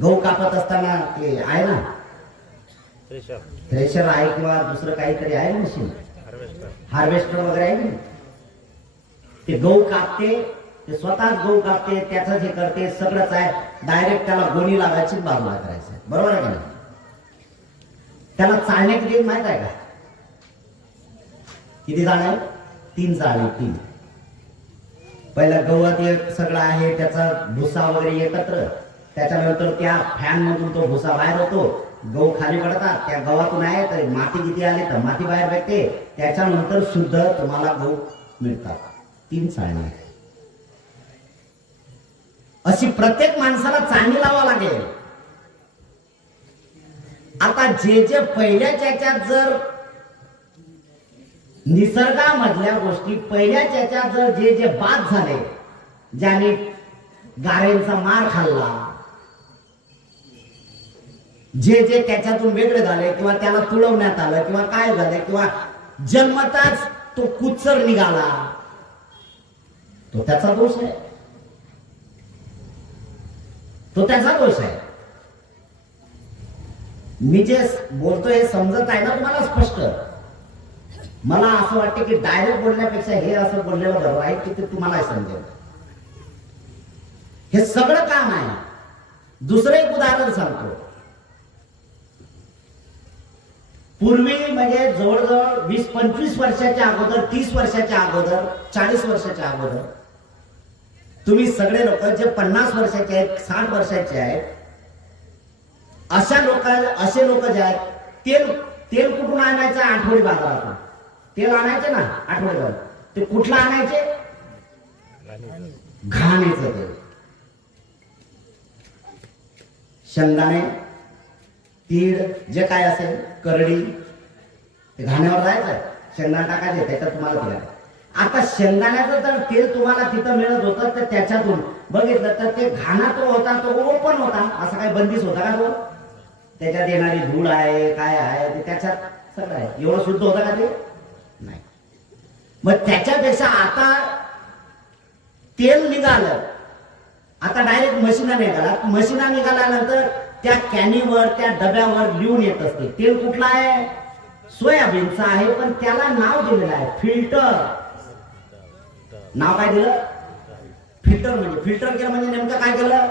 गहू कापत असताना ते आहे ना, थ्रेशर आहे किंवा दुसरं काहीतरी आहे मशीन, हार्वेस्टर वगैरे आहे ना. ते गहू कापते, ते स्वतःच गहू कापते, त्याचं जे करते सगळंच आहे. डायरेक्ट त्याला गोणी लावायची, बाजूला करायचं, बरोबर आहे का नाही? त्याला चालणे किती माहित आहे का? किती चालणे? 3 चाळणी. 3 पहिला गवत एक सगळं आहे, त्याचा भुसा वगैरे एकत्र, त्याच्यानंतर त्या फॅन मधून तो भुसा बाहेर होतो, गहू खाली पडतात, त्या गव्हातून आहे तर माती किती आली तर माती बाहेर भेटते, त्याच्यानंतर शुद्ध तुम्हाला गहू मिळतात. 3 चाळणी. अशी प्रत्येक माणसाला चाळणी लावा लागेल. आता जे जे पहिल्याच्या याच्यात जर निसर्गामधल्या गोष्टी पहिल्याच्या याच्यात जर जे जे बाद झाले, ज्याने गारेंचा मार खाल्ला, जे जे त्याच्यातून वेगळे झाले किंवा त्याला तुळवण्यात आलं किंवा काय झालं किंवा जन्मताच तो कुचर निघाला, तो त्याचा दोष आहे. तो त्याचा दोष आहे. मी जे बोलतोय हे समजत आहे ना तुम्हाला स्पष्ट? मला असं वाटतं की डायरेक्ट बोलण्यापेक्षा हे असं बोललेलं बरं आहे की ते तुम्हाला समजेल. हे सगळं काम आहे. दुसरं एक उदाहरण सांगतो. पूर्वी म्हणजे जवळजवळ 20-25 वर्षाच्या अगोदर, 30 वर्षाच्या अगोदर, 40 वर्षाच्या अगोदर तुम्ही सगळे लोक जे 50 वर्षाचे आहेत, 60 वर्षाचे आहेत, असे लोक जे आहेत, तेल कुठून आणायचं? आठवडी बाजारातून तेल आणायचे ना, आठवडी बाजार. ते कुठलं आणायचे? घाणीचं तेल. शेंगदाणे, तीळ, जे काय असेल, करडी, ते घाण्यावर जायचं, शेंगदाणे टाकायचे, त्याच्यात तुम्हाला दिला. आता शेंगदाण्याचं जर तेल तुम्हाला तिथं मिळत होतं तर त्याच्यातून बघितलं तर ते घाणा तो होता, तो ओपन होता, असा काही बंदिश होता का तो? त्याच्यात येणारी धूळ आहे, काय आहे, ते त्याच्यात सगळं आहे. एवढं शुद्ध होतं का ते? नाही. मग त्याच्यापेक्षा आता तेल निघालं, आता डायरेक्ट मशीना निघाला. मशीना निघाल्यानंतर त्या कॅनीवर, त्या डब्यावर लिहून येत असते तेल कुठलं आहे? सोयाबीनचं आहे, पण त्याला नाव दिलेलं आहे फिल्टर. नाव काय दिलं? फिल्टर. म्हणजे फिल्टर केलं म्हणजे नेमकं काय केलं?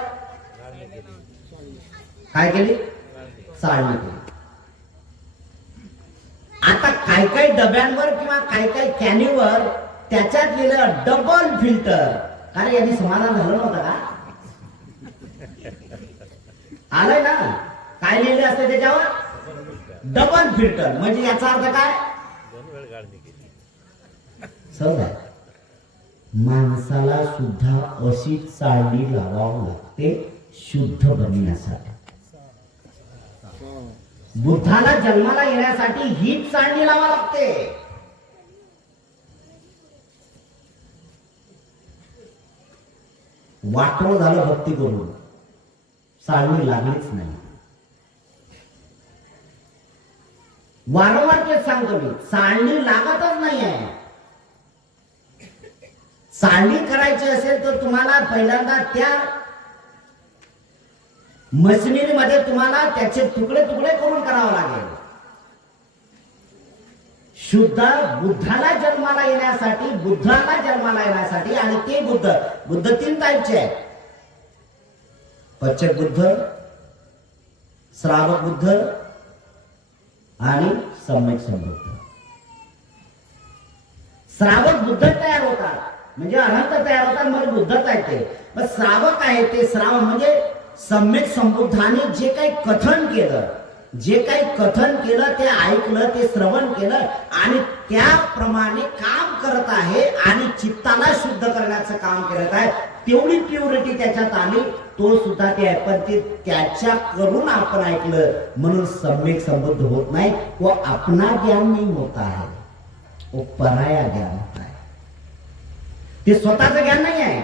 काय केली? चाळणी केली. आता काही काही डब्यांवर किंवा काही काही कॅनीवर त्याच्यात लिहिलं डबल फिल्टर. कारण यांनी समाधान झालं नव्हतं का? आलंय ना? काय लिहिले असते त्याच्यावर? Double filter. म्हणजे याचा अर्थ काय? समजा माणसाला सुद्धा अशी चाळणी लावावी लागते शुद्ध बनण्यासाठी. बुद्धाला जन्माला येण्यासाठी हीच चाळणी लावा लागते. वाटोळ झालं भक्ती करून, चाळणी लागलीच नाही. वारंवार तेच सांगतो मी, चाळणी लागतच नाहीये. चाळणी करायची असेल तर तुम्हाला पहिल्यांदा त्या मशिनरी मध्ये तुम्हाला त्याचे तुकडे तुकडे करून करावं लागेल. शुद्ध बुद्धाला जन्माला येण्यासाठी आणि ते बुद्ध 3 टाईपचे आहेत. पच्चक बुद्ध, श्रावक बुद्ध आणि सम्यक संबुद्ध. श्रावक बुद्ध तयार होतात म्हणजे अनंत तयार होतात, मग बुद्धच आहे ते. मग श्रावक आहे ते, श्रावक म्हणजे सम्यक संबुद्धाने जे काही कथन केलं, जे काही कथन केलं ते ऐकलं, ते श्रवण केलं आणि त्याप्रमाणे काम करत आहे आणि चित्ताला शुद्ध करण्याचं काम करत आहे. तेवढी प्युरिटी त्याच्यात आली, तो सुद्धा ते आहे. पण ते त्याच्या करून आपण ऐकलं म्हणून सम्यक संबुद्ध होत नाही. वो अपना ज्ञान नहीं होता है, वो पराया ज्ञान होता है. ते स्वतःचं ज्ञान नाही आहे.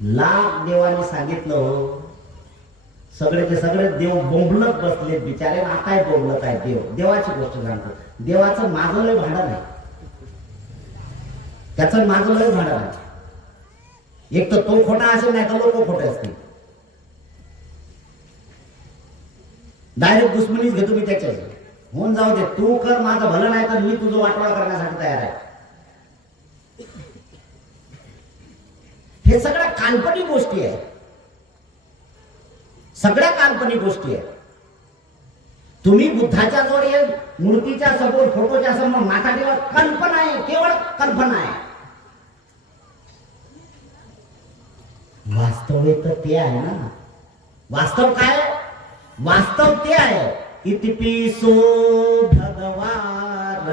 लाख देवाने सांगितलं हो, सगळेचे सगळे देव बोंबलत बसलेत बिचारे. आताही बोंबलत आहे देव. देवाची गोष्ट सांगतो, देवाचं माझं लय भांडण आहे, त्याचं माझं लय भांडण आहे. एक तर तो खोटा असेल, नाही तर लोक खोटे असतील. डायरेक्ट दुश्मनीच घेतो मी त्याच्याशी. होऊन जाऊ दे, तू कर माझं भलं, नाही तर मी तुझं वाटोळा करण्यासाठी तयार आहे. हे सगळ्या काल्पनिक गोष्टी आहे, सगळ्या काल्पनिक गोष्टी आहे. तुम्ही बुद्धाच्या जवळ ये, मूर्तीच्या समोर, फोटोच्या समोर माथा ठेवा, कल्पना आहे, केवळ कल्पना आहे. वास्तव तर ते आहे ना. वास्तव काय? वास्तव ते आहे. इतिपिसो भगवान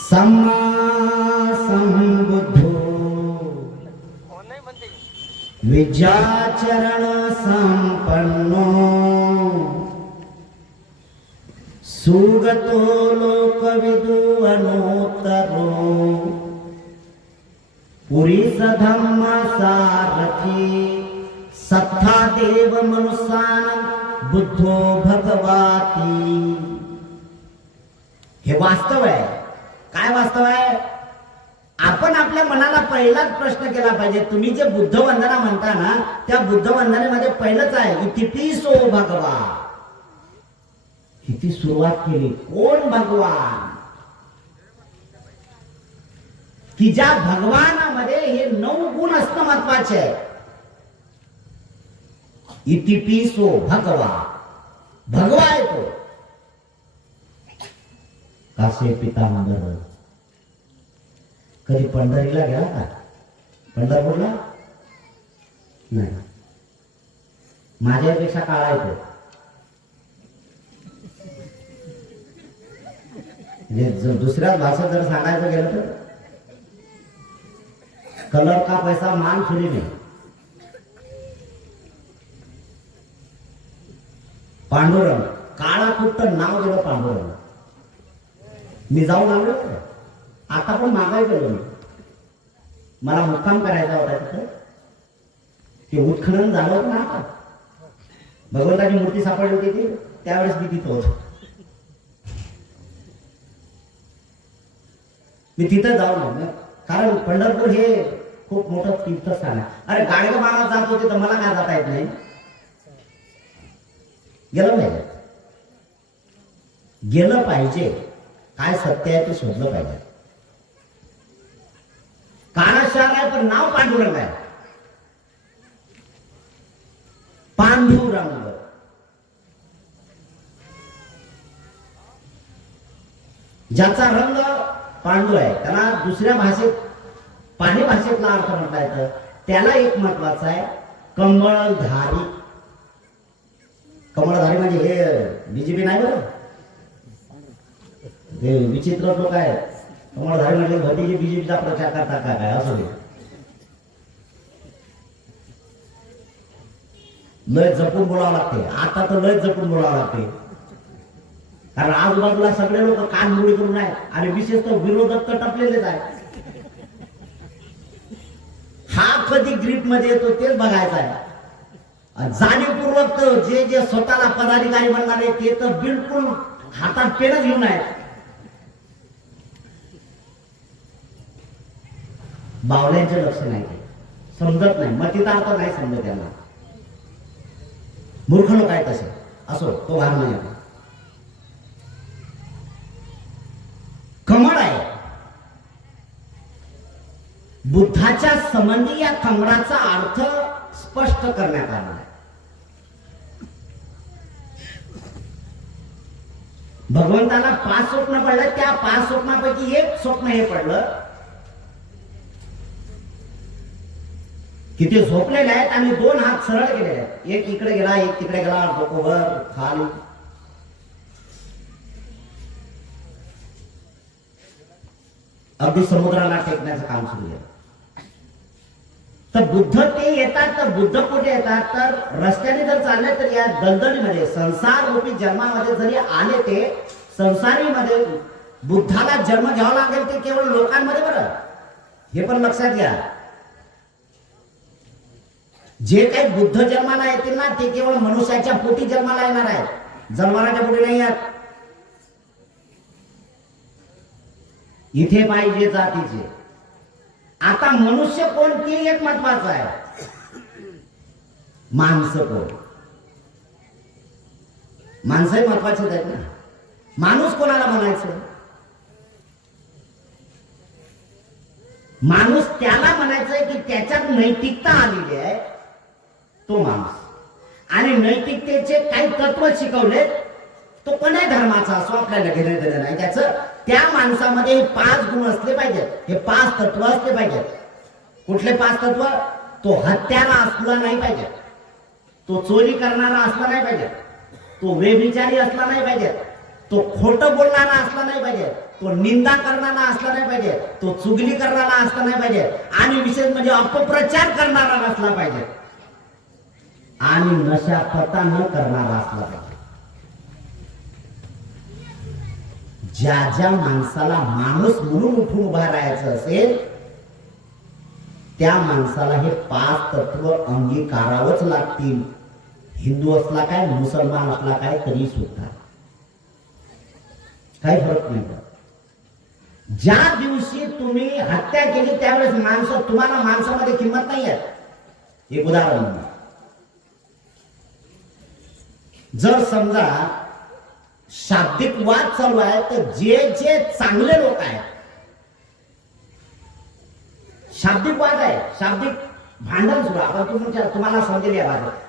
सम्मा संबुद्धो विद्याचरण संपन्नो सुगतो लोकविदु अनोत्तरो पुरीस धम्म सारथी सत्ता देव मनुष्यान बुद्धो भगवाती. हे वास्तव आहे. काय वास्तव आहे? आपण आपल्या मनाला पहिलाच प्रश्न केला पाहिजे. तुम्ही जे बुद्ध वंदना म्हणता ना, त्या बुद्ध वंदनेमध्ये पहिलंच आहे इतिपिसो भगवा. किती सुरुवात केली, कोण भगवान? की ज्या भगवानामध्ये हे 9 गुण असणं महत्वाचे आहे. इतिपिसो भगवा, भगवा आहे तो. कासे पितांबर. कधी पंढरीला गेला का? पंढरपूरला नाही. माझ्यापेक्षा काळा आहे तो. म्हणजे दुसऱ्या भाषेत जर सांगायचं गेलं तर कलर का पैसा मान सुरी नाही. पांडुरंग, काळा कुट्ट नाव दिलं पांडुरंग. मी जाऊन आलो, आता पण मागाय गेलो मी. मला मुक्काम करायचा होता तिथं. ते उत्खनन झालं होतं ना, आता भगवंताची मूर्ती सापडली होती ती, त्यावेळेस मी तिथं होतो. मी तिथं जाऊन, कारण पंढरपूर हे खूप मोठं तीर्थस्थान आहे. अरे गाडगे महाराज जात होते तर मला काय जाता येत नाही? गेलं पाहिजे, गेलं पाहिजे. काय सत्य आहे ते शोधलं पाहिजे. काळा शहर आहे पण नाव पांडुरंग आहे. पांडुरंग. ज्याचा रंग पांडू आहे त्याला दुसऱ्या भाषेत, पाणी भाषेतला अर्थ म्हणता येतं. त्याला एक महत्वाचा आहे कमळधारी. कमळधारी म्हणजे हे बीजेपी नाही बरं, हे विचित्र लोक आहेत. कमळधारी म्हणजे भटीजी बीजेपीचा प्रचार करतात का काय असं नाही. लय जपून बोलावं लागते. आता तर लय जपून बोलावं लागते, कारण आजूबाजूला सगळे लोक कानमुडी करून आहेत आणि विशेषतः विरोधक तर टपलेलेच आहेत. हा कधी ग्रीप मध्ये येतो तेच बघायचं आहे. जाणीवपूर्वक तर जे जे स्वतःला पदाधिकारी म्हणणारे ते तर बिलकुल हातात पेनच घेऊन आहेत. बावल्यांचे लक्ष नाही, समजत नाही, मतीचा अर्थ नाही समजत त्यांना. मूर्ख लोक आहेत तसे. असो, तो भाग नाही. कमळ आहे. बुद्धाच्या संबंधी या कमळाचा अर्थ स्पष्ट करण्यात आला आहे. भगवंताला 5 स्वप्न पडलं, त्या 5 स्वप्नापैकी एक स्वप्न हे पडलं की ते झोपलेले आहेत आणि 2 हात सरळ केलेले आहेत, एक इकडे गेला एक तिकडे गेला, डोकोवर खाली. अगदी समुद्राला टेकण्याचं काम सुरू आहे. तर बुद्ध ते येतात, तर बुद्ध कुठे येतात, तर रस्त्याने जर चालले तर या दलदलीमध्ये संसार रूपी जन्मामध्ये जरी आले, ते संसारीमध्ये बुद्धाला जन्म घ्यावा लागेल ते केवळ लोकांमध्ये. बरं हे पण लक्षात घ्या, जे काही बुद्ध जन्माला येतील ना ते केवळ मनुष्याच्या पोटी जन्माला येणार आहेत, जनावरांच्या पोटी नाही आहेत. इथे पाहिजे जातीचे. आता मनुष्य कोण ते एक महत्वाचं आहे. माणसं कोण, माणसंही महत्वाचीच आहेत ना. माणूस कोणाला म्हणायचं? माणूस त्याला म्हणायचंय की त्याच्यात नैतिकता आलेली आहे, तो माणूस. आणि नैतिकतेचे काही तत्व शिकवले, तो कोणत्याही धर्माचा असो आपल्याला घेणं देणं नाही त्याचं. त्या माणसामध्ये हे 5 गुण असले पाहिजेत, हे 5 तत्व असले पाहिजेत. कुठले 5 तत्व? तो हत्यारा असला नाही पाहिजे, तो चोरी करणारा असला नाही पाहिजे, तो व्यभिचारी असला नाही पाहिजे, तो खोटं बोलणारा असला नाही पाहिजे, तो निंदा करणारा असला नाही पाहिजे, तो चुगली करणारा असला नाही पाहिजे, आणि विशेष म्हणजे अपप्रचार करणारा असला पाहिजे, आणि नशा पता न करणारा असला पाहिजे. ज्या ज्या माणसाला माणूस म्हणून उठून उभा राहायचं असेल त्या माणसाला हे 5 तत्व अंगीकारावंच लागतील. हिंदू असला काय, मुसलमान असला काय, तरी सुद्धा काही फरक नाही. ज्या दिवशी तुम्ही हत्या केली त्यावेळेस तुम्हाला माणसामध्ये किंमत नाही आहे. एक उदाहरण, जर समजा शाब्दिक वाद चालू आहे, तर जे जे चांगले लोक आहेत, शाब्दिक वाद आहे, शाब्दिक भांडण सुरू आहे. आपण तुम्हाला समजेल या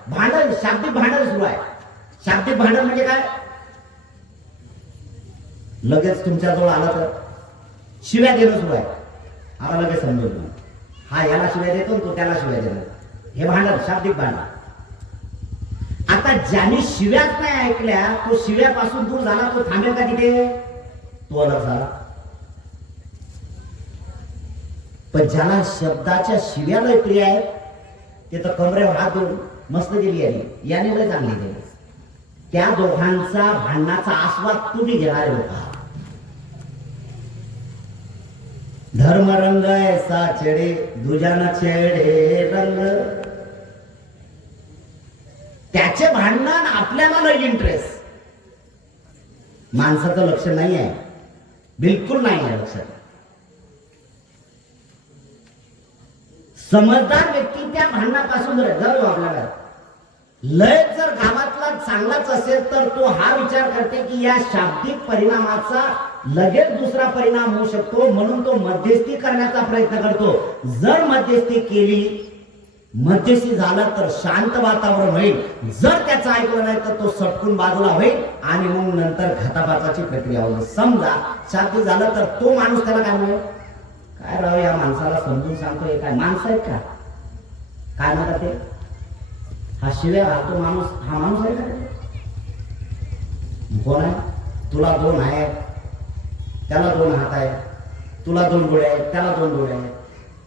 भांडण, शाब्दिक भांडण सुरू आहे. शाब्दिक भांडण म्हणजे काय? लगेच तुमच्याजवळ आला तर शिव्या देणं सुरू आहे. आता लगेच समजून, हा याला शिव्या देतो, तो त्याला शिव्या देतो, हे भांडण, शाब्दिक भांडण. आता ज्याने शिव्याच नाही ऐकल्या, तो शिव्यापासून दूर झाला, तो थांबेल का तिथे? तो अलग झाला. पण ज्याला शब्दाच्या शिव्या लय प्रिय आहे, ते तर कमरेवर हात देऊन मस्त गेली आहे, याने लय चांगली गेली. त्या दोघांचा भांडणाचा आस्वाद तुम्ही घेणारे होता. धर्मरंग ऐसा चढे दुजान छेडे रंग. त्याचे भांडण आपल्याला लय इंटरेस्ट. माणसाचं लक्ष नाही आहे, बिलकुल नाही आहे लक्ष. समजदार व्यक्ती त्या भांडणापासून जर आपल्याला लय जर गावातला चांगलाच असेल तर तो हा विचार करते की या शाब्दिक परिणामाचा लगेच दुसरा परिणाम होऊ शकतो, म्हणून तो मध्यस्थी करण्याचा प्रयत्न करतो. जर मध्यस्थी केली, मध्यस्थी झाला तर शांत वातावरण होईल. जर त्याचं ऐकलं नाही तर तो सटकून बाजूला होईल आणि मग नंतर घातापाताची प्रक्रिया होईल. समजा शांती झालं तर तो माणूस त्याला काय म्हणेल, काय राव या माणसाला समजून सांगतोय, काय माणसं आहेत का, काय म्हणतात ते, हा शिव्या घालतो माणूस, हा माणूस आहे का? कोण आहे? तुला 2 आहेत, त्याला 2 हात आहेत, तुला 2 डोळे आहेत, त्याला 2 डोळे आहेत,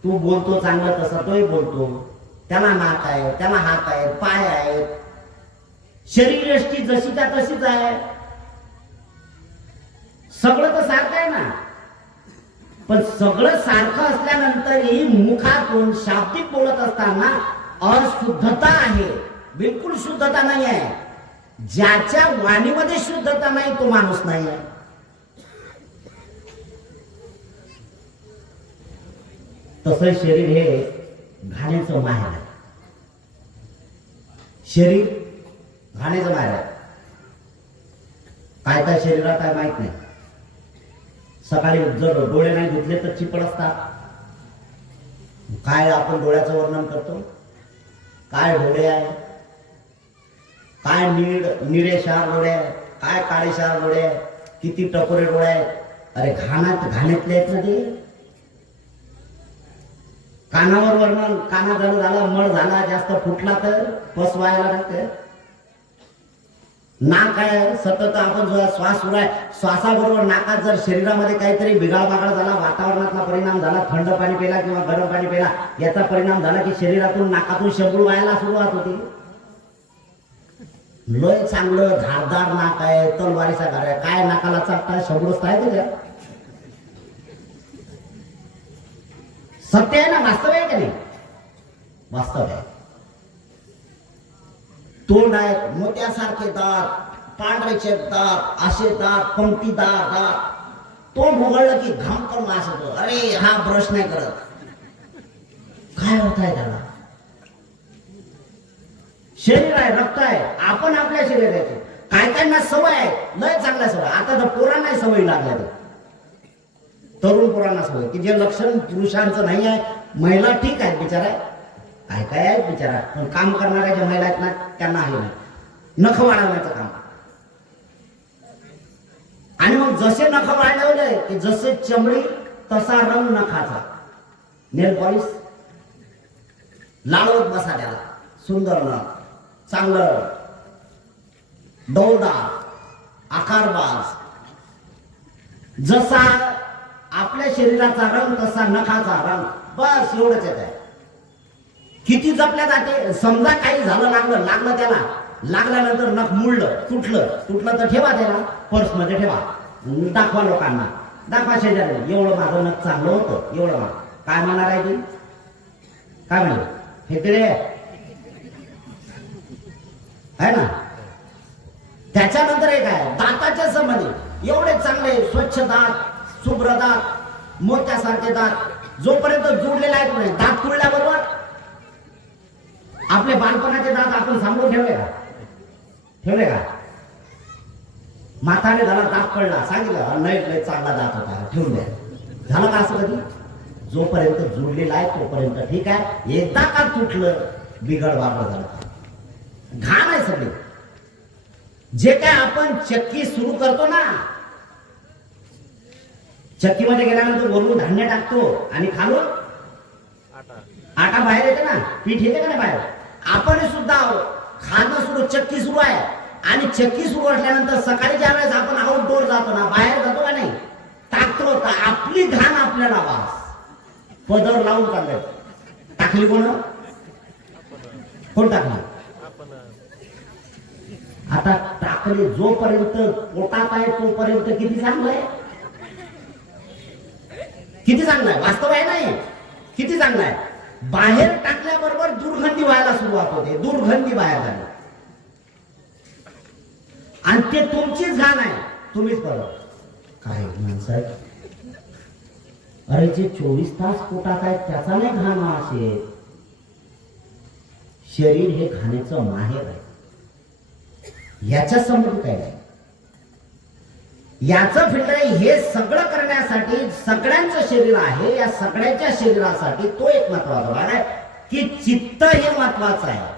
तू बोलतो चांगलं तसा तोही बोलतो, त्याला नाक आहे, त्याला हात आहेत, पाय आहेत, शरीरयष्टी जशी त्या तशीच आहे, सगळं तर सारखं आहे ना. पण सगळं सारखं असल्यानंतरही मुखातून शाब्दिक बोलत असताना अशुद्धता आहे, बिलकुल शुद्धता नाही आहे. ज्याच्या वाणीमध्ये शुद्धता नाही तो माणूस नाही आहे. तसं शरीर हे घाण्याचं माहेर आहे. शरीर घाण्याचं माहेर आहे. काय काय शरीरात काय माहित नाही. सकाळी जर डोळे नाही धुतले तर चिपळ असतात. काय आपण डोळ्याचं वर्णन करतो, काय डोळे आहे, काय निळे शार डोळे आहे, काय काळे शार डोळे आहे, किती टपोरे डोळे आहेत. अरे घाण्यातले आहेत ना ते. कानावर वर्णन, काना झाला मळ झाला जास्त फुटला तर पसवायला लागते. नाक आहे सतत आपण जो श्वास सुरू आहे, श्वासाबरोबर नाकात जर शरीरामध्ये काहीतरी बिघाड बागाड झाला, वातावरणातला परिणाम झाला, थंड पाणी पिला किंवा गरम पाणी पिला, याचा परिणाम झाला की शरीरातून नाकातून शंभरू व्हायला सुरुवात होती. लय चांगलं धारदार नाक आहे, तलवारीचा घर आहे, काय नाकाला चापता शंभरूच आहे त्याच्या. सत्य आहे ना, वास्तव आहे का नाही? वास्तव आहे. तोंड आहे मोत्यासारखे दात, पांढरेचे दात, असे दात, पंक्तीदार दात. तोंड उघडलं की घामकन वास येतो. अरे हा ब्रश नाही करत. काय होत आहे त्याला? शरीर आहे, रक्त आहे, आपण आपल्या शरीराचे. काय कायना सवय आहे, लय चांगल्या सवय. आता तर पोरांना सवय लागल्या, तरुण पोरांना सवय की जे लक्षण पुरुषांचं नाही आहे. महिला ठीक आहेत बिचारा, काय काय आहेत बिचारा, पण काम करणाऱ्या ज्या महिला आहेत ना त्यांना आहे नाही. नख वाढवण्याचं काम. आणि मग जसे नख वाढवले की जसे चमडी तसा रंग नखाचा. नेल पॉलिश लावत बसा त्याला, सुंदर नख, चांगलं डौलदार, आकारबाज. जसा आपल्या शरीराचा रंग तसा नखाचा रंग. बस एवढंच येत आहे. किती जपल्या जाते. समजा काही झालं, लागलं त्याला, लागल्यानंतर नख मुळलं, तुटलं तर ठेवा त्याला, पर्स मध्ये ठेवा, दाखवा लोकांना, दाखवा शेजारी, एवढं माझं नख चांगलं होतं, एवढं. काय म्हणणार आहे ती? काय म्हणणार? हे तरी आहे ना. त्याच्यानंतर एक आहे दाताच्या संबंधी. एवढे चांगले स्वच्छ दात, शुभ्र दात, मोत्यासारखे दात, जोपर्यंत जोडलेले आहेत नाही. दात तुळल्याबरोबर आपले बालपणाचे दात आपण सांभाळून ठेवले का? म्हातारे झाला, दात पडला, सांगितलं नाही चांगला दात होता, ठेवून द्या. झालं का असं कधी? जोपर्यंत जोडलेला आहे तोपर्यंत ठीक आहे. एकदा का तुटलं, बिघड वागड झालं, घाण आहे सगळे. जे काय आपण चक्की सुरू करतो ना, चक्कीमध्ये गेल्यानंतर वरून धान्य टाकतो आणि खालून आटा बाहेर येते ना, पीठ येते का नाही बाहेर. आपण सुद्धा खाणं सुरू, चक्की सुरू आहे. आणि चक्की सुरू असल्यानंतर सकाळी ज्या वेळेस आपण आउटडोर जातो ना, बाहेर जातो का नाही, टाकतो तर आपली घाण आपल्याला वास पदर लावून चालले. टाकली कोण टाकली? आता टाकली जोपर्यंत पोटात आहे तोपर्यंत किती चांगलं आहे, किती चांगलं आहे. वास्तव आहे नाही, किती चांगलं आहे. बाहेर टाकल्याबरोबर दुर्गंधी व्हायला सुरुवात होते. दुर्गंधी बाहेर झाली आणि ते तुमचीच घाण आहे, तुम्हीच करत. काय माणसं आहे. अरे जे 24 तास पोटात आहे त्याचा नाही घाण असे. शरीर हे घाणेचं माहेर आहे. याच्या संबंधी काय नाही. याचं फिल्टर हे सगळं करण्यासाठी सगळ्यांचं शरीर आहे. या सगळ्याच्या शरीरासाठी तो एक महत्वाचा भाग आहे की चित्त हे महत्वाचं आहे.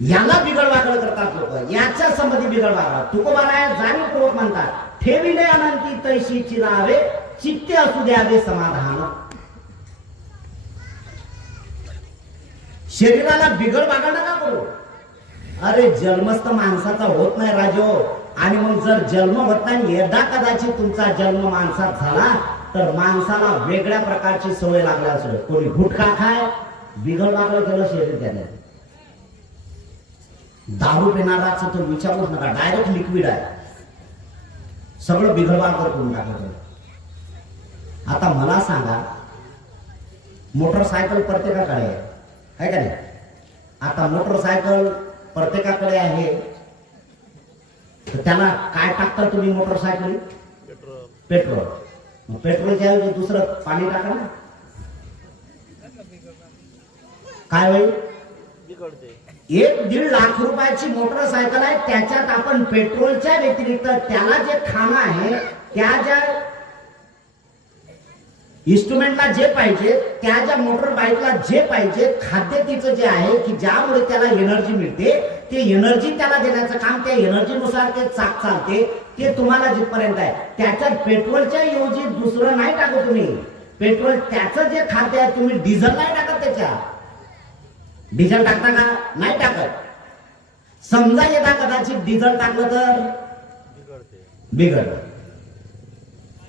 याला बिघडवागड करतात लोक. याच्या संबंधी बिघडवागड तुकोबाराय जाणीवपूर्वक म्हणतात, ठेविले अनंती तैशी चिरावे, चित्ते असू द्यावे समाधान. शरीराला बिघडवागड नका करू. अरे जन्मस्थ माणसाचा होत नाही राजो. आणि मग जर जन्म होत नाही, यदा कदाचित तुमचा जन्म माणसात झाला तर माणसाला वेगळ्या प्रकारची सवय लागल्या असेल. कोणी गुटखा खाय, बिघडवागड केलं शरीर त्याने. दारू पिणाराच तो विचारूच नका, डायरेक्ट लिक्विड आहे, सगळं बिघडवागड करून टाकलं. आता मला सांगा, मोटरसायकल प्रत्येकाकडे आहे का नाही? आता मोटरसायकल प्रत्येकाकडे आहे तर त्याला काय टाकता तुम्ही मोटरसायकल? पेट्रोल. पेट्रोलच्या ऐवजी दुसरं पाणी टाका ना, काय होईल? 1-1.5 लाख रुपयाची मोटरसायकल आहे, त्याच्यात आपण पेट्रोलच्या व्यतिरिक्त त्याला जे खाणं आहे, त्या ज्या इन्स्ट्रुमेंटला जे पाहिजे, त्या ज्या मोटर बाईकला जे पाहिजे, खाद्य तिचं जे आहे की ज्यामुळे त्याला एनर्जी मिळते, ते एनर्जी त्याला देण्याचं काम, त्या एनर्जीनुसार ते चाक चालते. ते तुम्हाला जिथपर्यंत आहे, त्याच्यात पेट्रोलच्या ऐवजी दुसरं नाही टाकत तुम्ही. पेट्रोल त्याचं जे खाद्य आहे, तुम्ही डिझेल नाही टाकत त्याच्यात. डिझेल टाकता का? नाही टाकत. समजा येता कदाचित डिझेल टाकलं तर बिघड.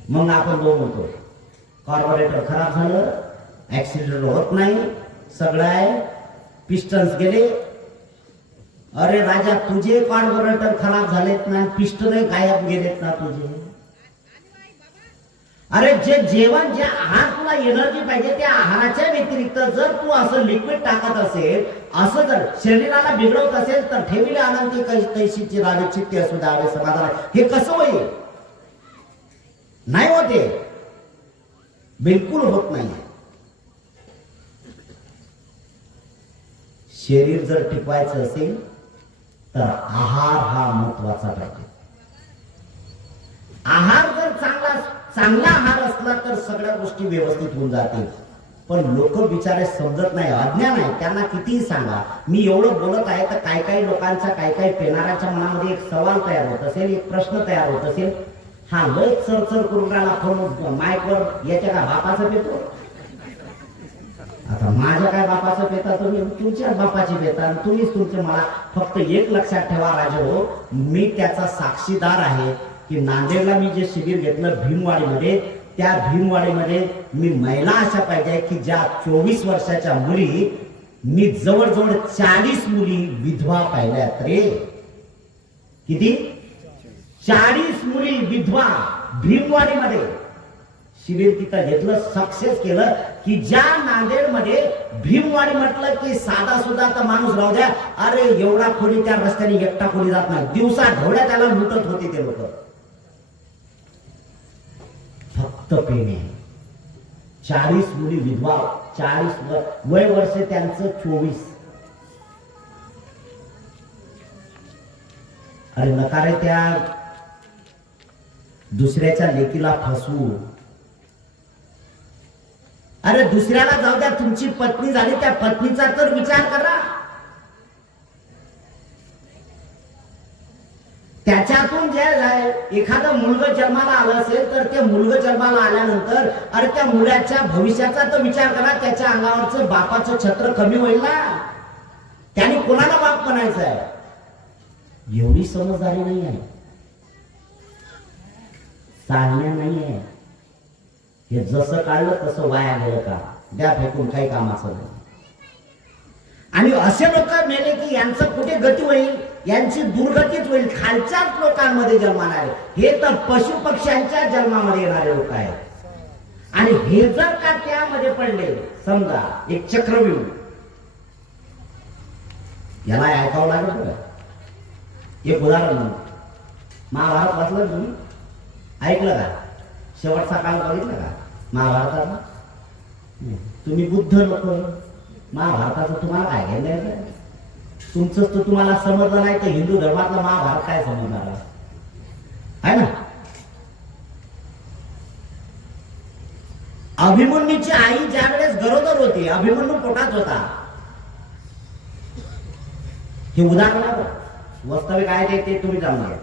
मग आपण दोन होतो, कार्बोरेटर खराब झालं, ऍक्सिडेंट होत नाही, सगळं आहे, पिस्टन्स गेले. अरे राजा, तुझे कार्बोरेटर खराब झालेत ना, पिस्टन गायब गेलेत ना तुझे. अरे जे जेवण, जे आहार तुला एनर्जी पाहिजे, त्या आहाराच्या व्यतिरिक्त जर तू असं लिक्विड टाकत असेल, असं जर शरीराला बिघडवत असेल, तर ठेविले आनंदी कैशीची रावे चित्ते असू द्यावे समाधान. हे कसं होईल? नाही होते, बिलकुल होत नाही. शरीर जर टिकवायचं असेल तर आहार हा महत्वाचा पाहिजे. आहार जर चांगला आहार असला तर सगळ्या गोष्टी व्यवस्थित होऊन जातील. पण लोक बिचारे समजत नाही, अज्ञान आहे. त्यांना कितीही सांगा. मी एवढं बोलत आहे तर काही लोकांच्या, काही पेनाराच्या मनामध्ये एक सवाल तयार होत असेल, एक प्रश्न तयार होत असेल. हा लय चरचर करून राहिला फोन माईकवर, याच्या काय बापाचं पेतो? आता माझ्या काय बापाचं पेता, तुम्ही तुमच्या बापाची पेता, तुम्हीच तुमचे. मला फक्त एक लक्षात ठेवा राजे हो, मी त्याचा साक्षीदार आहे की नांदेडला मी जे शिबिर घेतलं भीमवाडीमध्ये, त्या भीमवाडीमध्ये मी महिला अशा पाहिजे की ज्या 24 वर्षाच्या मुली, मी जवळजवळ 40 मुली विधवा पाहिल्यात रे. किती? 40 मुली विधवा भीमवाडीमध्ये. शिबिर तिथं घेतलं, सक्सेस केलं की ज्या नांदेडमध्ये भीमवाडी म्हटलं की साधा सुद्धा तर माणूस राहू द्या, अरे एवढा खोली त्या रस्त्याने एकटा खोली जात नाही. दिवसा ढोळ्या त्याला लुटत होते ते लोक. फक्त पेने 40 मुली विधवा, 40 वय वर्ष त्यांचं 24. अरे नकारे त्या दुसऱ्याच्या लेकीला फसवू. अरे दुसऱ्याला जाऊ द्या, तुमची पत्नी झाली, त्या पत्नीचा तर विचार करा. त्याच्यातून जे एखादं मुलगा जन्माला आलं असेल तर ते मुलगा जन्माला आल्यानंतर अरे त्या मुलाच्या भविष्याचा तर विचार करा. त्याच्या अंगावरचं बापाचं छत्र कमी होईल ना. त्याने कोणाला बाप बनायचं आहे? एवढी समजदारी नाही आहे, चालण्या नाही आहे. हे जसं काढलं तसं वाया गेलं का, द्या फेकून, काही कामाचं नाही. आणि असे लोक मेले की यांचं कुठे गती होईल? यांची दुर्गतीच होईल. खालच्याच लोकांमध्ये जन्माला आले, हे तर पशु पक्ष्यांच्या जन्मामध्ये येणारे लोक आहेत. आणि हे जर का त्यामध्ये पडले, समजा एक चक्रव्यूह, याला ऐकावं लागेल बघा. एक उदाहरण म्हणून, महाभारत वाचलं तुम्ही? ऐकलं का? शेवटचा काळ बघितलं का महाभारताचा? तुम्ही बुद्ध लोक, महाभारताचं तुम्हाला काय घ्यायचं? तुमचं तर तुम्हाला समजलं नाही तर हिंदू धर्मातला महाभारत काय समजणार आहे ना? अभिमन्यूची आई ज्या वेळेस गरोदर होती, अभिमन्यू पोटात होता. हे उदाहरण वास्तविक आहे ते तुम्ही जाणून घ्या.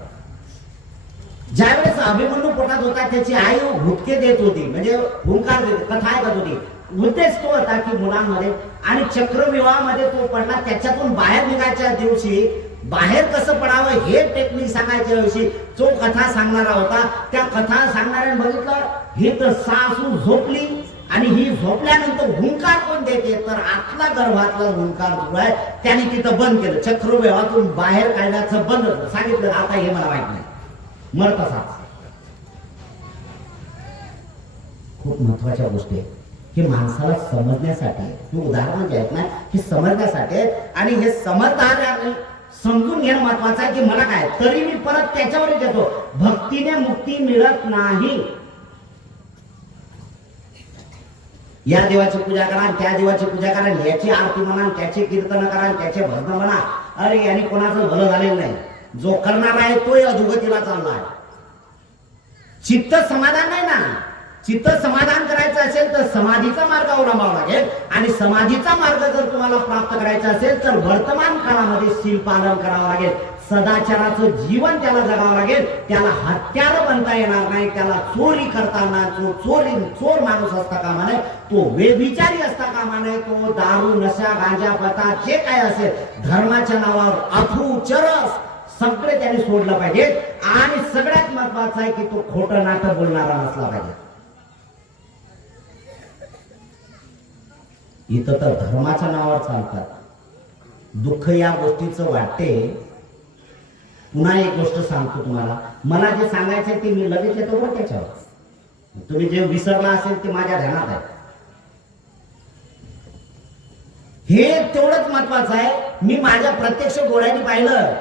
ज्यावेळेस अभिमन्यू पोटात होता त्याची आई हुक्के देत होती, म्हणजे हुंकार देत, कथा ऐकत होती. उद्देश तो होता की मुलांमध्ये, आणि चक्रव्यूहामध्ये तो पडला. त्याच्यातून बाहेर निघायच्या दिवशी बाहेर कसं पडावं हे टेक्निक सांगायच्या दिवशी जो कथा सांगणारा होता, त्या कथा सांगणाऱ्याने बघितलं ही तर सासू झोपली आणि ही झोपल्यानंतर हुंकार कोण देते, तर आतला गर्भातला हुंकार जो आहे त्याने तिथं बंद केलं. चक्रव्यूहातून बाहेर काढण्याचं बंद सांगितलं. आता हे मला माहित नाही, मर तसाच. खूप महत्वाच्या गोष्टी आहेत हे माणसाला समजण्यासाठी, हे उदाहरण जे आहेत ना हे समजण्यासाठी आहेत. आणि हे समजदार समजून घेणं महत्वाचं आहे की मला काय, तरी मी परत त्याच्यावर येतो. भक्तीने मुक्ती मिळत नाही. या देवाची पूजा करा, त्या देवाची पूजा करा, याची आरती म्हणा, त्याचे कीर्तन करा, त्याचे भजन म्हणा. अरे याने कोणाचं भलं झालेलं नाही. जो करणार आहे तोही अधोगतीला चालला आहे. चित्त समाधान नाही ना. चित्त समाधान करायचं असेल तर समाधीचा मार्ग अवलंबावा लागेल, आणि समाधीचा मार्ग जर तुम्हाला प्राप्त करायचा असेल तर वर्तमान काळामध्ये शील पालन करावं लागेल, सदाचाराचं जीवन त्याला जगावं लागेल. त्याला हत्यार बनता येणार नाही, त्याला चोरी करताना चोर माणूस असता कामा नये, तो व्यभिचारी असता कामा नये, तो दारू नशा गांजा पता जे काय असेल धर्माच्या नावावर अफू चरस सगळे त्यांनी सोडलं पाहिजे. आणि सगळ्यात महत्वाचं आहे की तो खोटं नाटक बोलणारा नसला पाहिजे. इथं तर धर्माच्या नावावर चालतात. दुःख या गोष्टीचं वाटते. पुन्हा एक गोष्ट सांगतो तुम्हाला, मला जे सांगायचंय ते मी लगेच येतो बरं त्याच्यावर. तुम्ही जे विसरला असेल ते माझ्या ध्यानात आहे. हे तेवढंच महत्वाचं आहे. मी माझ्या प्रत्यक्ष डोळ्यांनी पाहिलं.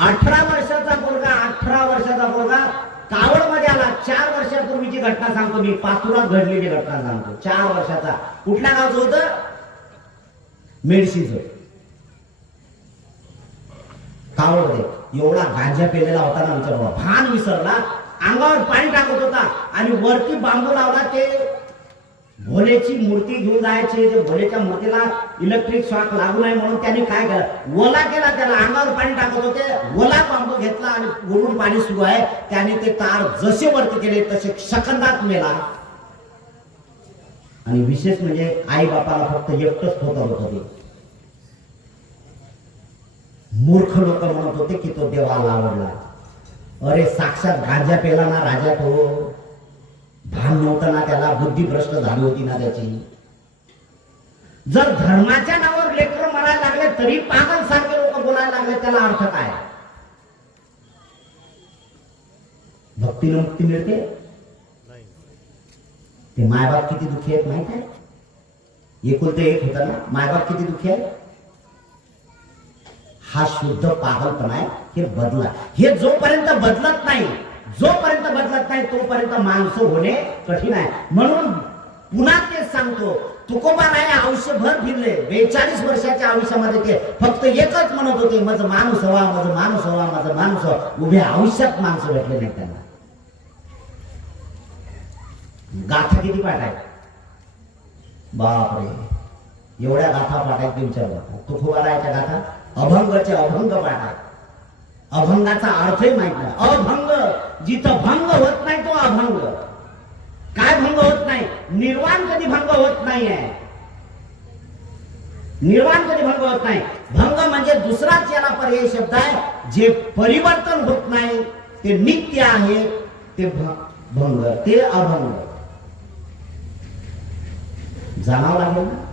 18 वर्षाचा पोरगा कावड मध्ये आला. 4 वर्षापूर्वीची घटना सांगतो मी, पाचुरात घडलेली घटना सांगतो. 4 वर्षाचा. कुठल्या गावचं होतं? मेडशीचं. कावड मध्ये एवढा गांजा पेलेला होता ना आमचा बाबा, भान विसरला, अंगावर पाणी टाकत होता आणि वरती बांबू लावला. ते भोलेची मूर्ती घेऊन जायचे, ते भोलेच्या मूर्तीला इलेक्ट्रिक शॉक लागू नये म्हणून त्यांनी काय केलं, ओला केला. त्याला अंगावर पाणी टाकत होते, ओला बांबू घेतला आणि वरून पाणी सुरू आहे. त्याने ते तार जसे वरती केले तसे सेकंदात मेला. आणि विशेष म्हणजे आई बापाला फक्त एकटंच होत होते. मूर्ख लोक म्हणत होते की तो देवाला आवडला. अरे साक्षात गांजा पेला ना राजा तो. भान नव्हतं ना त्याला, बुद्धी भ्रष्ट झाली होती ना त्याची. जर धर्माच्या नावावर लेकर म्हणायला लागले तरी पागल सारखे लोक बोलायला लागले, त्याला अर्थ काय? भक्तीनं मुक्ती मिळते? ते मायबाप किती दुःखी आहेत माहित आहे? एकुलते एक होता ना, मायबाप किती दुःखी आहे. हा शुद्ध पागलपणा आहे. हे बदला. हे जोपर्यंत बदलत नाही तोपर्यंत माणसं होणे कठीण आहे. म्हणून पुन्हा तेच सांगतो, तुकोबाराय आयुष्यभर फिरले. 42 वर्षाच्या आयुष्यामध्ये ते फक्त एकच म्हणत होते, माझं माणूस हवा, माझं माणूस हवा, माझं माणूस हवा. उभ्या आयुष्यात माणसं भेटले नाही त्यांना. गाथा किती पाठ आहे बापरे, एवढ्या गाथा पाठ आहेत तुमच्या. तुकोबारायच्या गाथा अभंगचे अभंग पाठ आहे. अभंगाचा अर्थही माहित नाही. अभंग, जिथं भंग होत नाही तो अभंग. काय भंग होत नाही? निर्वाण कधी भंग होत नाहीये. निर्वाण कधी भंग होत नाही. भंग म्हणजे दुसराच याला पर्याय शब्द आहे. जे परिवर्तन होत नाही ते नित्य आहे, ते भंग, ते अभंग. जाणावं लागेल ना,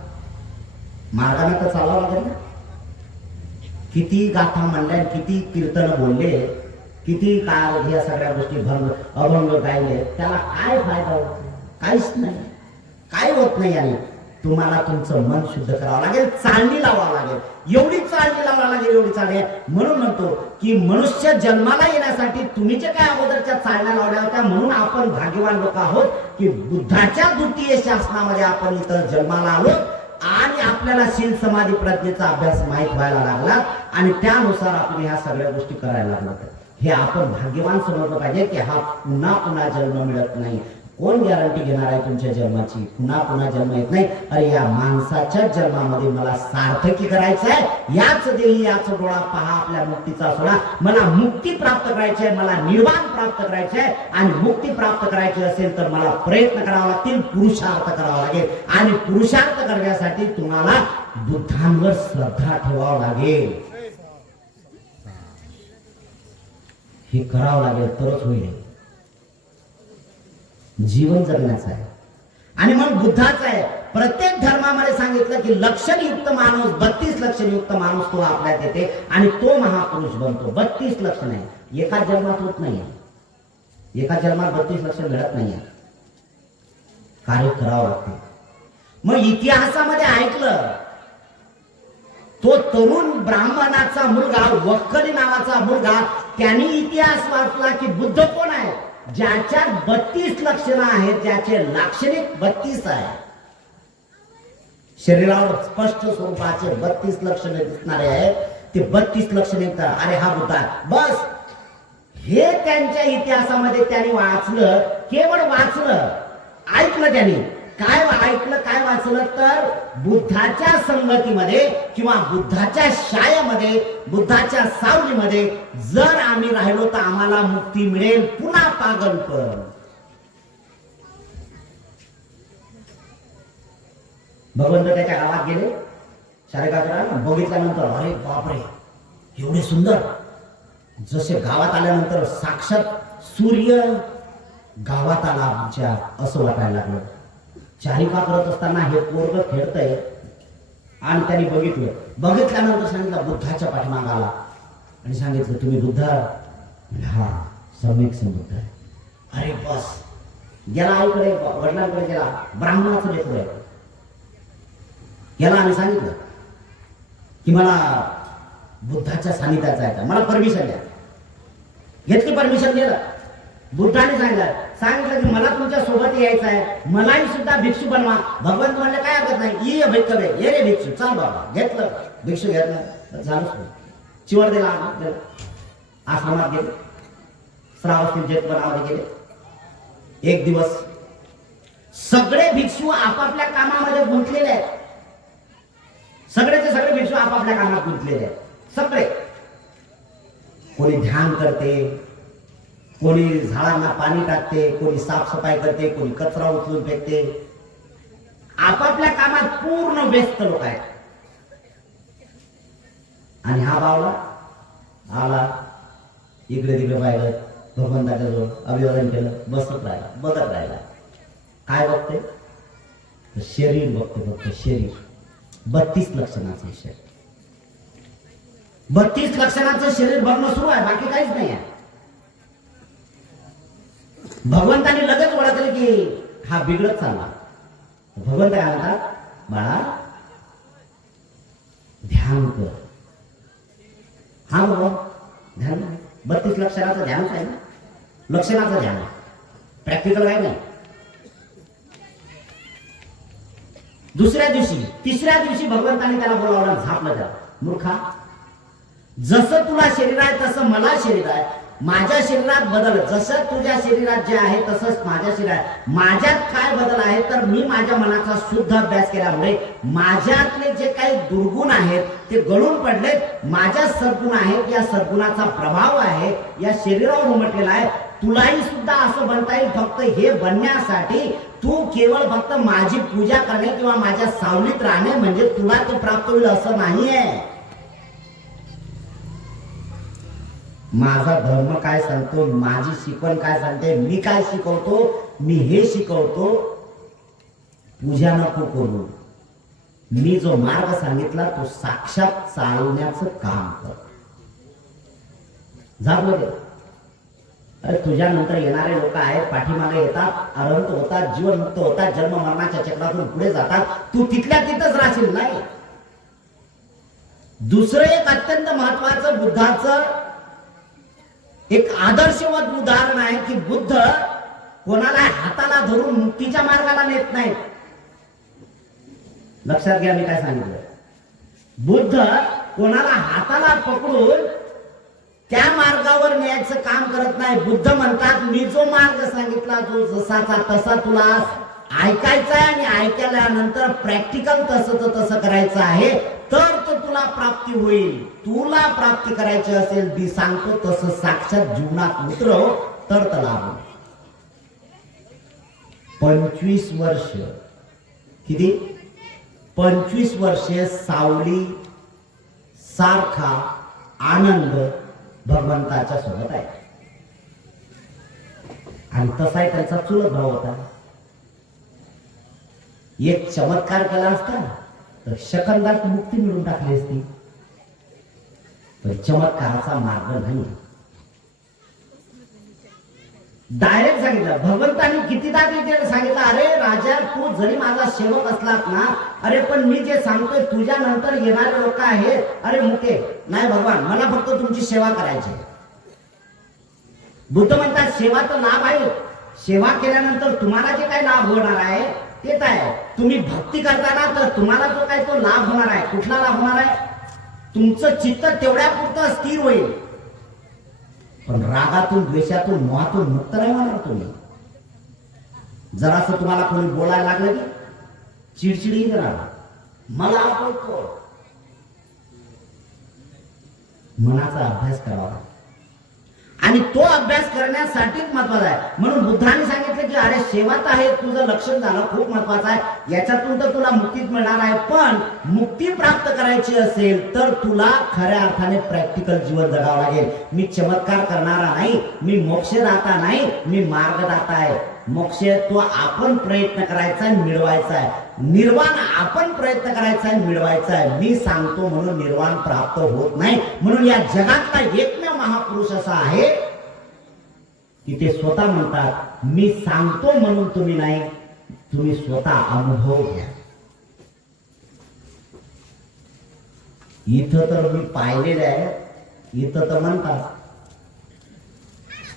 मार्गाने तर चालावं लागेल ना. किती गाथा म्हणल्या, किती कीर्तन बोलले, किती काळ या सगळ्या गोष्टी भंग अभंग गायले, त्याला काय फायदा होत? काहीच नाही, काय होत नाही. आणि तुम्हाला तुमचं मन शुद्ध करावं लागेल, चालणी लावावं लागेल. एवढी चालणी लावावं लागेल, एवढी चालणी. म्हणून म्हणतो की मनुष्य जन्माला येण्यासाठी तुम्ही जे काय अगोदरच्या चालण्या लावल्या होत्या, म्हणून आपण भाग्यवान लोक आहोत की बुद्धाच्या द्वितीय शासनामध्ये आपण इथं जन्माला आलो. आणि आपल्याला शील समाधी प्रज्ञेचा अभ्यास माहित व्हायला लागला आणि त्यानुसार आपण ह्या सगळ्या गोष्टी करायला लागलो. हे आपण भाग्यवान समजलं पाहिजे की हा पुन्हा पुन्हा जन्म मिळत नाही. कोण गॅरंटी घेणार आहे तुमच्या जन्माची? पुन्हा पुन्हा जन्म येत नाही. अरे या माणसाच्या जन्मामध्ये मला सार्थकी करायचं आहे. याच देही याच डोळा पहा आपल्या मुक्तीचा सोडा. मला मुक्ती प्राप्त करायची आहे, मला निर्वाण प्राप्त करायचे आहे. आणि मुक्ती प्राप्त करायची असेल तर मला प्रयत्न करावा लागतील, पुरुषार्थ करावा लागेल. आणि पुरुषार्थ करण्यासाठी तुम्हाला बुद्धांवर श्रद्धा ठेवावं लागेल. हे करावं लागेल तरच होईल. जीवन जगण्याचं आहे. आणि मग बुद्धाचं आहे. प्रत्येक धर्मामध्ये सांगितलं की लक्षणयुक्त माणूस, 32 लक्षणयुक्त माणूस तो आपल्यात येते आणि तो महापुरुष बनतो. 32 लक्षण आहे, एका जन्मात होत नाही. एका जन्मात 32 लक्षण घडत नाही. कार्य करावं लागते. मग इतिहासामध्ये ऐकलं, तो तरुण ब्राह्मणाचा मुलगा, वक्कली नावाचा मुलगा, त्यांनी इतिहास वाचला की बुद्ध कोण आहे, ज्याच्यात 32 लक्षणं आहेत, ज्याचे लाक्षणिक 32 आहे. शरीरावर स्पष्ट स्वरूपाचे 32 लक्षणे दिसणारे आहेत. ते 32 लक्षणे, अरे हा बुद्ध आहे. बस हे त्यांच्या इतिहासामध्ये त्यांनी वाचलं, केवळ वाचलं, ऐकलं. त्यांनी काय ऐकलं, काय वाचलं तर बुद्धाच्या संगतीमध्ये किंवा बुद्धाच्या शाळेमध्ये, बुद्धाच्या सावलीमध्ये जर आम्ही राहिलो तर आम्हाला मुक्ती मिळेल, पुन्हा पागलपण. भगवंत त्याच्या गावात गेले, शाळेकाकडे बघितल्यानंतर अरे बापरे एवढे सुंदर. जसे गावात आल्यानंतर साक्षात सूर्य गावात आला आमच्या असं वाटायला लागलं. चारिका करत असताना हे पोरग खेळतंय आणि त्यांनी बघितल्यानंतर सांगितलं बुद्धाच्या पाठीमाग आला आणि सांगितलं तुम्ही बुद्ध? हा सम्यक संबुद्ध आहे. अरे बस. गेला आईकडे, वडिलांकडे गेला, ब्राह्मणाचं लेकरू आहे. गेला आणि सांगितलं की मला बुद्धाच्या सानिध्यात जायचं, मला परमिशन द्या. घेतली परमिशन, दिलं. बुद्धाने सांगितलं की मला तुमच्या सोबत यायचं आहे, मलाही सुद्धा भिक्षू बनवा. भगवंत म्हणले काय हरकत नाही, ये भिक्खवे, ये रे भिक्षू, चल बाबा. घेतलं भिक्षू, घेतलं, झालं. चिवड दिला, आश्रमात गेले, श्रावस्ती जेतवनामध्ये गेले. एक दिवस सगळे भिक्षू आपापल्या कामामध्ये गुंतलेले आहेत. सगळेचे सगळे भिक्षू आपापल्या कामात गुंतलेले आहेत. सगळे, कोणी ध्यान करते, कोणी झाडांना पाणी टाकते, कोणी साफसफाई करते, कोणी कचरा उचलून फेकते. आपापल्या कामात पूर्ण व्यस्त लोक आहेत. आणि हा बावला आला, इकडे तिकडे पाहिलं, भगवंताच्या जवळ अभिवादन केलं, बसत राहिला, बघत राहिला. काय बघते? शरीर बघते, फक्त शरीर. 32 लक्षणाचं शरीर, 32 लक्षणाचं शरीर बघणं सुरू आहे, बाकी काहीच नाही आहे. भगवंताने लगेच ओळखले की हा बिघडत चालला. भगवंत काय म्हणतात? बाळा ध्यान कर. हा बाबा ध्यान आहे, 32 लक्षणाचं ध्यानच आहे ना, लक्षणाचं ध्यान आहे, प्रॅक्टिकल काय नाही. दुसऱ्या दिवशी, तिसऱ्या दिवशी भगवंताने त्याला बोलावलं, झापलं त्याला. मूर्खा, जसं तुला शरीर आहे तसं मला शरीर आहे. माझ्या शरीरात बदल, जसं तुझ्या शरीरात जे आहे तसंच माझ्या शरीरात. माझ्यात काय बदल आहे तर मी माझ्या मनाचा शुद्ध अभ्यास केल्यामुळे माझ्यातले जे काही दुर्गुण आहेत ते गळून पडलेत. माझ्या सद्गुण आहेत, या सद्गुणाचा प्रभाव आहे या शरीरावर उमटलेला आहे. तुलाही सुद्धा असं बनता येईल. फक्त हे बनण्यासाठी तू केवळ फक्त माझी पूजा करणे किंवा माझ्या सावलीत राहणे म्हणजे तुला ते प्राप्त होईल असं नाहीये. माझा धर्म काय सांगतो, माझी शिकवण काय सांगते, मी काय शिकवतो, मी हे शिकवतो. पूजा नको करू, मी जो मार्ग सांगितला तो साक्षात चालण्याचं काम कर. झालं. अरे तुझ्या नंतर येणारे लोक आहेत, पाठीमागे येतात, अनंत होतात, जीवनमुक्त होतात, जन्म मरणाच्या चक्रातून पुढे जातात. तू तिथल्या तिथंच राहशील नाही. दुसरं एक अत्यंत महत्वाचं बुद्धाचं एक आदर्शवत उदाहरण आहे की बुद्ध कोणाला हाताला धरून मुक्तीच्या मार्गाला नेत नाहीत. लक्षात घ्या मी काय सांगितलं. बुद्ध कोणाला हाताला पकडून त्या मार्गावर न्यायचं काम करत नाही. बुद्ध म्हणतात मी जो मार्ग सांगितला, जो जसाचा तसा तुला ऐकायचा आहे आणि ऐकल्यानंतर प्रॅक्टिकल तसं करायचं आहे तर तुला प्राप्ती होईल. तुला प्राप्ती करायची असेल, मी सांगतो तसं साक्षात जीवनात उतरव तर लाभ. 25 वर्ष, किती? 25 वर्षे सावली सारखा आनंद भगवंताच्या सोबत आहे. आणि तसाही त्यांचा चुलत भाव होता. एक चमत्कार केला असता तर शकंदात मुक्ती मिळून टाकली असती. पण चमत्काराचा मार्ग नाही. डायरेक्ट सांगितलं भगवंतांनी. कितीदा तिथे सांगितलं, अरे राजा तू जरी माझा सेवक असलात ना, अरे पण मी जे सांगतोय तुझ्या नंतर येणारे लोक आहेत, अरे मुके नाही भगवान, मला फक्त तुमची सेवा करायची. बुद्ध म्हणतात सेवा तर लाभ आहे. सेवा केल्यानंतर तुम्हाला जे काही लाभ होणार आहे तेच आहे. तुम्ही भक्ती करताना तर तुम्हाला जो काही तो लाभ होणार आहे. कुठला लाभ होणार आहे? तुमचं चित्त तेवढ्या पुरतं स्थिर होईल. पण रागातून, द्वेषातून, मोहातून मुक्त नाही होणार तुम्ही. जरासं तुम्हाला कोणी बोलायला लागलं की चिडचिडी करणार, मला बोलतो. मनाचा अभ्यास करावा आणि तो अभ्यास करण्यासाठीच महत्वाचा आहे. म्हणून बुद्धाने सांगितलं की अरे शेवट आहे तुझं लक्षण झालं खूप महत्वाचं आहे, याच्यातून तर तुला मुक्तीच मिळणार आहे. पण मुक्ती प्राप्त करायची असेल तर तुला खऱ्या अर्थाने प्रॅक्टिकल जीवन जगावं लागेल. मी चमत्कार करणारा नाही, मी मोक्षदाता नाही, मी मार्गदाता आहे. मोक्ष तो आपण प्रयत्न करायचा आणि मिळवायचा आहे. निर्वाण आपण प्रयत्न करायचा आणि मिळवायचा आहे. मी सांगतो म्हणून निर्वाण प्राप्त होत नाही. म्हणून या जगातला एकमेव महापुरुष असा आहे की ते स्वतः म्हणतात मी सांगतो म्हणून तुम्ही नाही, तुम्ही स्वतः अनुभव घ्या. इथं तर मी पाहिलेलं आहे, इथं तर म्हणतात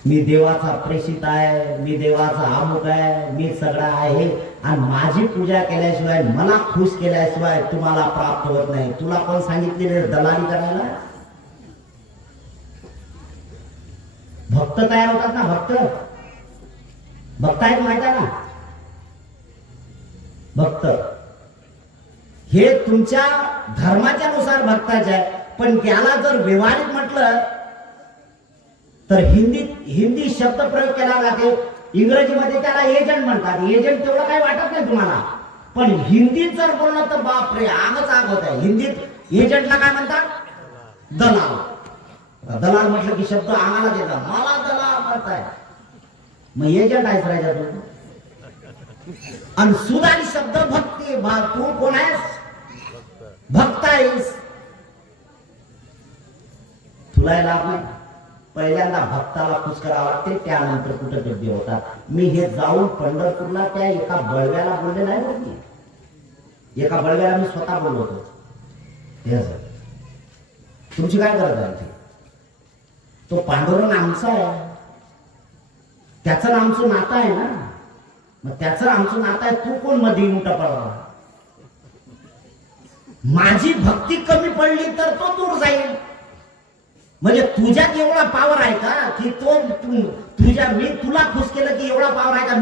मी देवाचा प्रेषित आहे, मी देवाचा अमुक आहे, मी सगळा आहे आणि माझी पूजा केल्याशिवाय, मला खुश केल्याशिवाय तुम्हाला प्राप्त होत नाही. तुला कोण सांगितलेले दलाली करायला? भक्त तयार होतात ना, भक्त आहेत माहिती आहे ना. भक्त हे तुमच्या धर्माच्या नुसार भक्ताचे आहे, पण त्याला जर व्यवहारिक म्हटलं तर हिंदी शब्द प्रयोग केला जाते. इंग्रजीमध्ये त्याला एजंट म्हणतात. एजंट तेवढं काही वाटत नाही तुम्हाला, पण हिंदीत जर बोललं तर बापरे आगच आग होत आहे. हिंदीत एजंटला काय म्हणतात? दलाल. दलाल म्हटलं की शब्द आम्हाला देतात, मला दलाल म्हणताय, मग एजंट आहेस राजा तू. आणि सुधारी शब्द भक्ती. तू कोण आहेस? भक्त आहेस. तुला लाभ नाही. पहिल्यांदा भक्ताला खुश करावं लागते, त्यानंतर कुठे गद्दी होतात. मी हे जाऊन पंढरपूरला त्या एका बळव्याला बोलले नाही होती. एका बळव्याला मी स्वतः बोललो होतो, तुमची काय गरज आहे? तो पांडुरंग आमचा आहे, त्याचं आमचं नातं आहे ना. मग त्याचं आमचं नातं आहे, तू कोण मध्ये उलटा पडला? माझी भक्ती कमी पडली तर तो दूर जाईल. म्हणजे तुझ्यात एवढा पावर आहे का की तो मी तुला खुश केलं की एवढा पावर आहे का?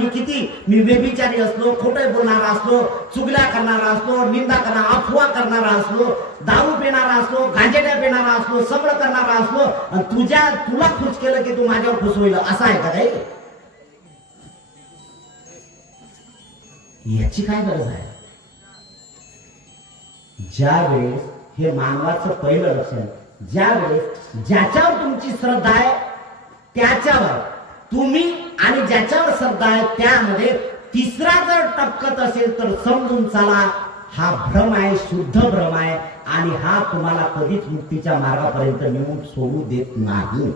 मी व्यभिचारी असलो, खोटं बोलणारा असलो, चुगल्या करणारा असलो, निंदा करणारा, अफवा करणारा असलो, दारू पिणारा असलो, गांजेड्या पिणारा असलो, सगळं करणारा असलो, आणि तुला खुश केलं की तू माझ्यावर खुश होईल, असं आहे का काही? याची काय गरज आहे? ज्यावेळेस हे मानवाचं पहिलं लक्षण, ज्यावेळेस ज्याच्यावर तुमची श्रद्धा आहे त्याच्यावर तुम्ही, आणि ज्याच्यावर श्रद्धा आहे त्यामध्ये तिसरा जर टपकत असेल तर समजून चला हा भ्रम आहे, शुद्ध भ्रम आहे, आणि हा तुम्हाला कधीच मुक्तीच्या मार्गापर्यंत नेऊन सोडू देत नाही.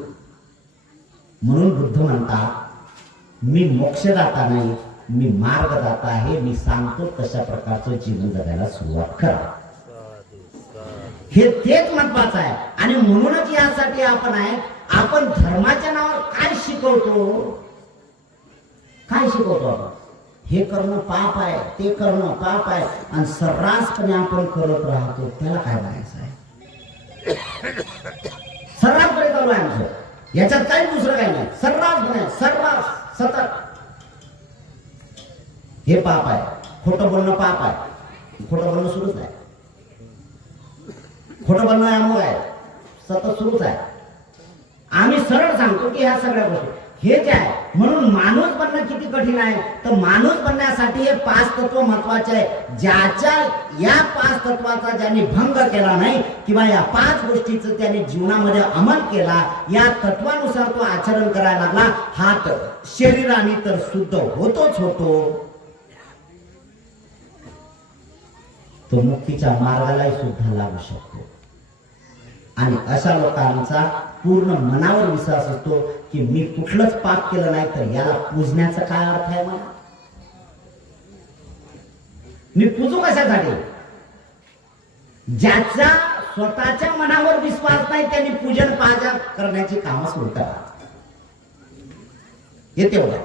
म्हणून बुद्ध म्हणतात मी मोक्षदाता नाही, मी मार्गदाता आहे. मी सांगतो तशा प्रकारचं जीवन जगायला सुरुवात करा. हे तेच महत्वाचं आहे. आणि म्हणूनच यासाठी आपण धर्माच्या नावावर काय शिकवतो? काय शिकवतो आपण? हे करणं पाप आहे, ते करणं पाप आहे, आणि सर्रासपणे आपण करत राहतो. त्याला काय म्हणायचं आहे? सर्रासपणे चालू आहे आमचं, याच्यात काही दुसरं काही नाही. सर्रासपणे, सर्रास, सतत हे पाप आहे. खोटं बोलणं पाप आहे, खोटं बोलणं सुरूच आहे. खोटं बोलणं अमुक आहे, सतत सुरूच आहे. आम्ही सरळ सांगतो की ह्या सगळ्या गोष्टी हेच आहे. म्हणून माणूस बनणं किती कठीण आहे, तर माणूस बनण्यासाठी हे 5 तत्व महत्वाचे आहे. ज्याच्या या 5 तत्वाचा ज्यांनी भंग केला नाही किंवा या 5 गोष्टीचं त्याने जीवनामध्ये अंमल केला, या तत्वानुसार तो आचरण करायला लागला, हा तर शरीराने तर शुद्ध होतोच होतो, तो मुक्तीच्या मार्गालाही सुद्धा लागू शकतो. आणि अशा लोकांचा पूर्ण मनावर विश्वास असतो की मी कुठलंच पाप केलं नाही तर याला पूजण्याचा काय अर्थ आहे? मला मी पूजू कशासाठी? ज्याचा स्वतःच्या मनावर विश्वास नाही त्यांनी पूजन पाजा करण्याची कामं सुरू करा. हे तेवढं.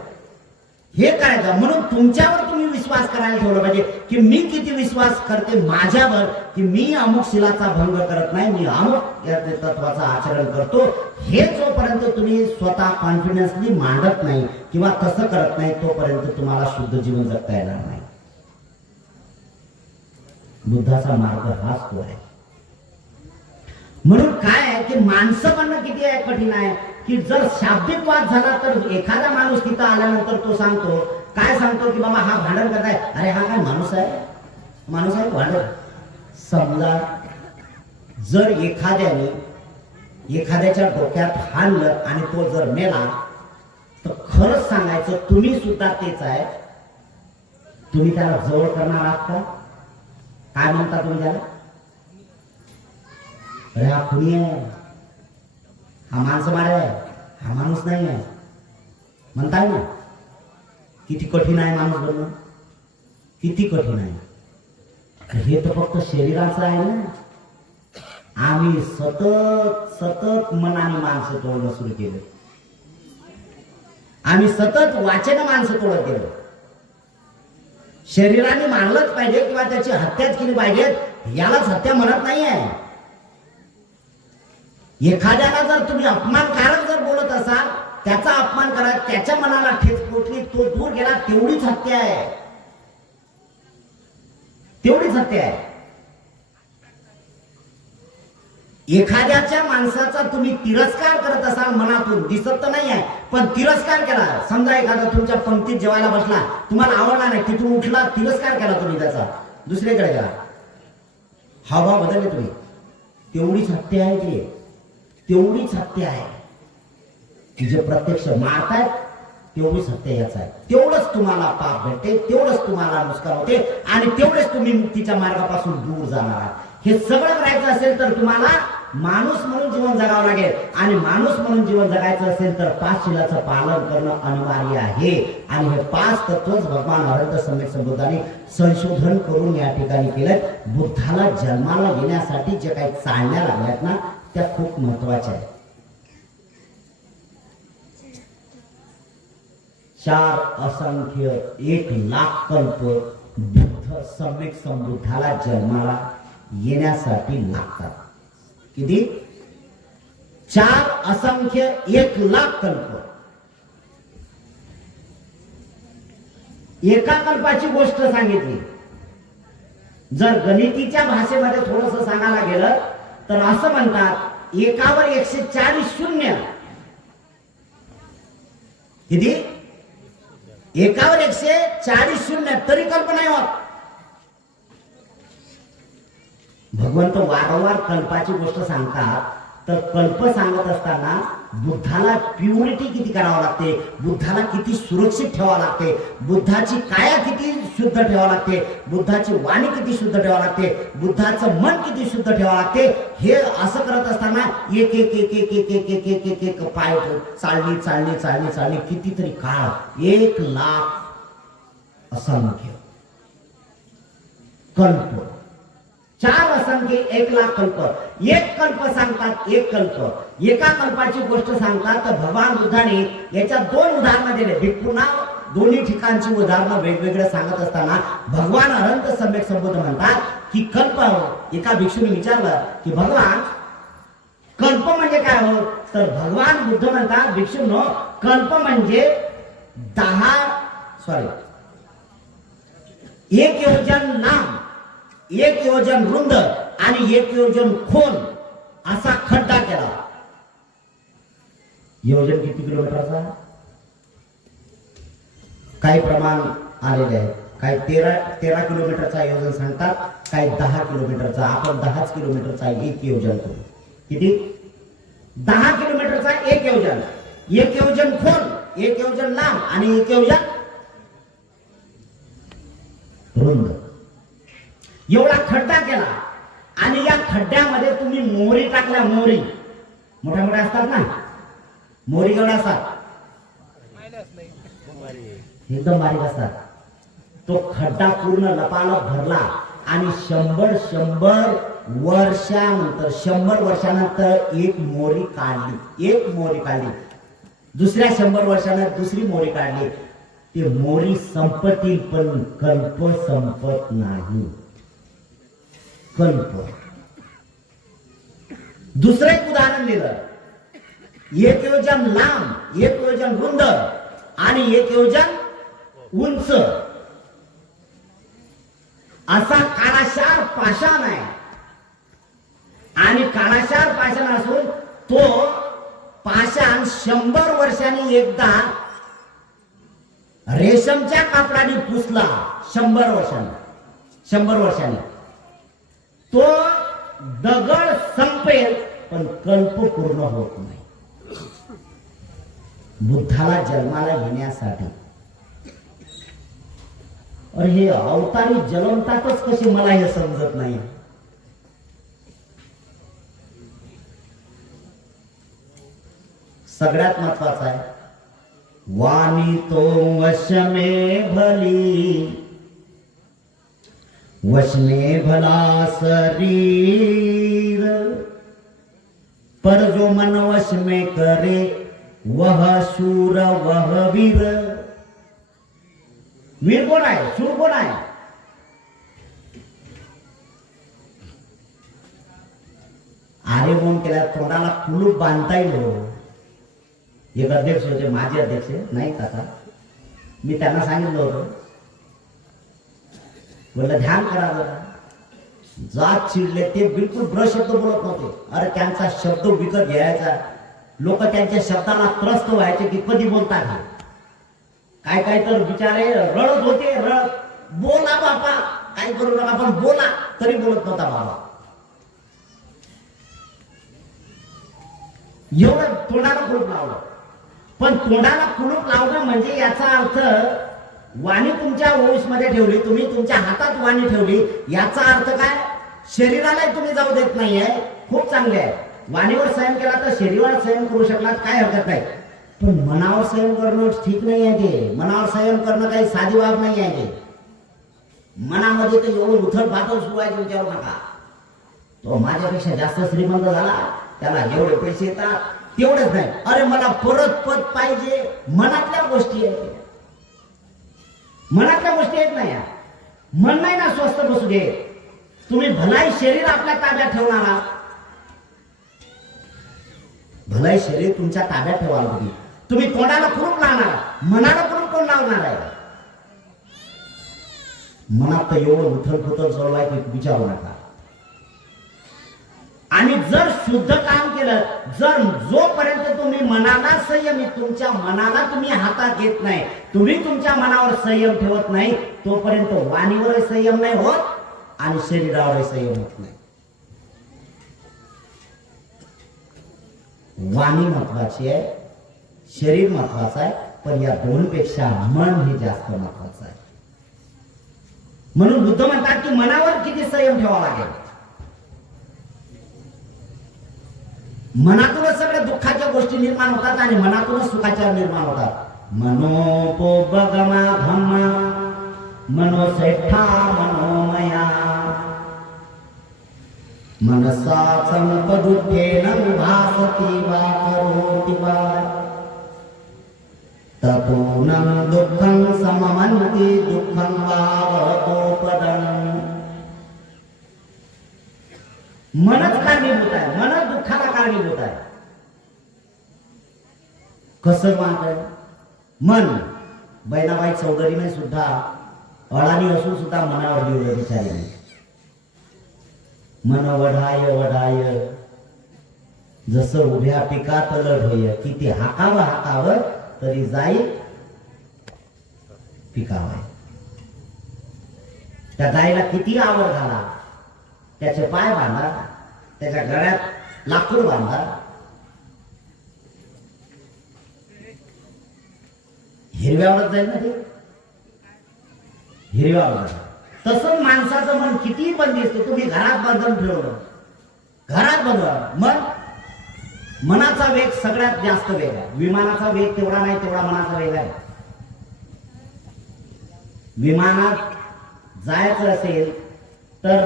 हे करायचं. म्हणून तुमच्यावर तुम्ही विश्वास करायला ठेवला पाहिजे की मी किती विश्वास करते माझ्यावर, की मी अमुक शिलाचा भंग करत नाही, मी अमुक या तत्वाचं आचरण करतो. हे जोपर्यंत तुम्ही स्वतः कॉन्फिडन्सली मांडत नाही किंवा तसं करत नाही तोपर्यंत तुम्हाला शुद्ध जीवन जगता येणार नाही. बुद्धाचा मार्ग हाच तो आहे. म्हणून काय आहे की माणसं म्हणणं किती आहे कठीण आहे की जर शाब्दिक वाद झाला तर एखादा माणूस तिथं आल्यानंतर तो सांगतो, काय सांगतो की बाबा हा भांडण करताय, अरे हा काय माणूस आहे, माणूस आहे भांडण. समजा जर एखाद्याने एखाद्याच्या डोक्यात हाणलं आणि तो जर मेला तर खरंच सांगायचं तुम्ही सुद्धा तेच आहे, तुम्ही त्याला जवळ करणार आहात का? काय म्हणता तुम्ही त्याला? अरे हा खुनी आहे, हा माणसं मार आहे, हा माणूस नाही आहे म्हणताय ना. किती कठीण आहे माणूस बनणं, किती कठीण आहे. हे तर फक्त शरीराचं आहे ना. आम्ही सतत सतत मनाने माणसं तोडणं सुरू केलं, आम्ही सतत वाचेनं माणसं तोडत गेलो. शरीराने मारलंच पाहिजे किंवा त्याची हत्याच केली पाहिजे यालाच हत्या म्हणत नाहीये. एखाद्याला जर तुम्ही अपमानकारक जर बोलत असाल, त्याचा अपमान करा, त्याच्या मनाला ठेच पोचली, तो दूर गेला, तेवढीच हत्या आहे, तेवढीच हत्या आहे. एखाद्याच्या माणसाचा तुम्ही तिरस्कार करत असाल मनातून, दिसत तर नाही आहे पण तिरस्कार केला. समजा एखादा तुमच्या पंक्तीत जेवायला बसला, तुम्हाला आवडला नाही, तिथून उठला, तिरस्कार केला तुम्ही त्याचा, दुसरीकडे गेला, हावभाव बदलले तुम्ही, तेवढीच हत्या आहे ती, तेवढीच हत्या आहे. की जे प्रत्यक्ष मारतायत तेवढीच हत्या याचा आहे. तेवढंच तुम्हाला पाप भेटते, तेवढंच तुम्हाला नुकसान होते आणि तेवढेच तुम्ही मुक्तीच्या मार्गापासून दूर जाणार आहात. हे सगळं करायचं असेल तर तुम्हाला माणूस म्हणून जीवन जगावं लागेल आणि माणूस म्हणून जीवन जगायचं असेल तर 5 शिलाचं पालन करणं अनिवार्य आहे. आणि हे 5 तत्वच भगवान अनंत सम्यक संबुद्धांनी संशोधन करून या ठिकाणी केलं. बुद्धाला जन्माला येण्यासाठी जे काही चालण्या लागल्यात ना त्या खूप महत्वाच्या आहेत. 4 असंख्य 1 लाख कल्प बुद्ध सम्यक संबुद्धाला जन्माला येण्यासाठी लागतात. किती? 4 असंख्य 1 लाख कल्प. एका कल्पाची गोष्ट सांगितली. जर गणितीच्या भाषेमध्ये थोडस सांगायला गेलं तर असं म्हणतात एकावर 140 शून्य. किती? एकावर 140 शून्य तरी कल्प नाही होत. भगवंत वारंवार कल्पाची गोष्ट सांगतात. तर कल्प सांगत असताना बुद्धाला प्युरिटी किती करावं लागते, बुद्धाला किती सुरक्षित ठेवावं लागते, बुद्धाची काया किती शुद्ध ठेवावं लागते, बुद्धाची वाणी किती शुद्ध ठेवावं लागते, बुद्धाचं मन किती शुद्ध ठेवावं लागते, हे असं करत असताना एक एक एक एक एक एक एक एक एक एक पाय चालली चालली चालली चालली कितीतरी काळ 1 लाख असंख्य कल्प. 4 असंख्य 1 लाख कल्प. एक कल्प सांगतात, एक कल्प, एका कल्पाची गोष्ट सांगतात. तर भगवान बुद्धाने याच्या 2 उदाहरणं दिले. भिक्खूंना दोन्ही ठिकाणची उदाहरणं वेगवेगळे सांगत असताना भगवान अनंत सम्यक संबुद्ध म्हणतात की कल्प. एका भिक्षूने विचारलं की भगवान कल्प म्हणजे काय हो? तर भगवान बुद्ध म्हणतात भिक्षूंनो कल्प म्हणजे 1 योजन लांब, 1 योजन रुंद आणि 1 योजन खोल असा खड्डा केला. योजन किती किलोमीटरचा? काही प्रमाण आलेले आहे. काही 13 किलोमीटरचा योजन सांगतात, काही 10 किलोमीटरचा. आपण 10 किलोमीटरचा 1 योजन करू. किती? 10 किलोमीटरचा 1 योजन. 1 योजन खोल, 1 योजन लांब आणि 1 योजन रुंद. एवढा खड्डा केला आणि या खड्ड्यामध्ये तुम्ही मोहरी टाकल्या. मोहरी मोठ्या मोठ्या असतात ना, मोहरी केवढ्या असतात? एकदम बारीक असतात. तो खड्डा पूर्ण लपालप भरला आणि 100 वर्षानंतर 100 वर्षानंतर एक मोहरी काढली. एक मोहरी काढली. दुसऱ्या 100 वर्षानंतर दुसरी मोहरी काढली. ते मोरी संपतील पण कल्प संपत नाही. कल्प. दुसरं एक उदाहरण दिलं. एक योजन लांब, एक योजन रुंद आणि एक योजन उंच असा काळाशार पाषाण आहे. आणि काळाशार पाषाण असून तो पाषाण 100 वर्षांनी एकदा रेशमच्या कापडाने पुसला. 100 वर्षांनी तो दगड संपेल पण कल्प पूर्ण होत नाही. बुद्धाला जन्माला घेण्यासाठी अरे हे अवतारी जन्मतातच कसे मला हे समजत नाही. सगळ्यात महत्वाचं आहे वाणी तो वश में भली, वश में भला शरीर, पर जो मन वश में करे वह शूर वह वीर. वीर कोण आहे? शूर कोण आहे? आरे म्हणून केला तोंडाला कुलूप बांधता येईल. एक अध्यक्ष होते, माझे अध्यक्ष नाही काका, मी त्यांना सांगितलं होतं बोललं ध्यान करा जरा. जात चिडले ते बिलकुल ब्रशब्द बोलत नव्हते. अरे त्यांचा शब्द विकत घ्यायचा, लोक त्यांच्या शब्दाला त्रस्त व्हायचे की कधी बोलतात. काय काय तर बिचारे रडत होते. बोला बाबा, काय करू नका पण बोला, तरी बोलत नव्हता बाबा. एवढं तोंडाला कुलूप लावलं. पण तोंडाला कुलूप लावणं म्हणजे याचा अर्थ वाणी तुमच्या ओळीमध्ये ठेवली, तुम्ही तुमच्या हातात वाणी ठेवली, याचा अर्थ काय? शरीराला तुम्ही जाऊ देत नाहीये. खूप चांगले आहे. वाणीवर संयम केला तर शरीरावर संयम करू शकला, काय हरकत नाही. पण मनावर संयम करणं ठीक नाही आहे. ते मनावर संयम करणं काही साधी बाब नाही आहे. ते मनामध्ये तर एवढं उथल पाथल सुरू आहे, विचारू नका. तो माझ्यापेक्षा जास्त श्रीमंत झाला, त्याला जेवढे पैसे येतात तेवढेच नाही. अरे मला परत पद पाहिजे. मनातल्या गोष्टी आहेत, मनातल्या गोष्टी येत नाही. मन नाही ना स्वस्थ बसू दे. तुम्ही भलाई शरीर आपल्या ताब्यात ठेवणार आहात. भलाई शरीर तुमच्या ताब्यात ठेवायला हवी. तुम्ही तोंडाला कुलूप लावणार, मनाला कुलूप कोण लावणार आहे? मनात तर एवढं उथल पुथल चालू आहे की विचारू नका. आणि जर शुद्ध काम केलं, जर जोपर्यंत तुम्ही मनाला संयमित, तुमच्या मनाला तुम्ही हातात घेत नाही, तुम्ही तुमच्या मनावर संयम ठेवत नाही, तोपर्यंत वाणीवर संयम नाही होत आणि शरीरावर संयम होत नाही. वाणी महत्वाची आहे, शरीर महत्वाचं आहे, पण या दोनपेक्षा मन हे जास्त महत्वाचं आहे. म्हणून बुद्ध म्हणतात की मनावर किती संयम ठेवावा लागेल. मनातूनच सगळ्या दुःखाच्या गोष्टी निर्माण होतात आणि मनातूनच सुखाच्या निर्माण होतात. मनोपोपगमा धम्मा मनोसेठा मनोमया मनसा संपदुःखेन विभासति वा करोति वा तपोनं दुःखं सममन्ति दुःखं वा वहतोपदम्. मनच कारणीभूत आहे, मनच दुःखाला कारणीभूत आहे. कसं मानतंय मन? बहिणाबाई चौधरीने सुद्धा अडाणी असून सुद्धा मनावर लिहिलं विचारले. मन वढाय वढाय जसं उभ्या पिकात लढोय, किती हाकावं हाकावं तरी जाईल पिकावं. त्या गायला किती आवड झाला, त्याचे पाय बांधा, त्याच्या गळ्यात लाकूड बांधा, हिरव्यावर जाईल ना ते, हिरव्यावर. तसंच माणसाचं मन किती बंदिस्त, तुम्ही घरात बांधून ठेवलं, घरात बनवा मन. मनाचा वेग सगळ्यात जास्त वेग आहे. विमानाचा वेग तेवढा नाही तेवढा मनाचा वेग आहे. विमानात जायचं असेल तर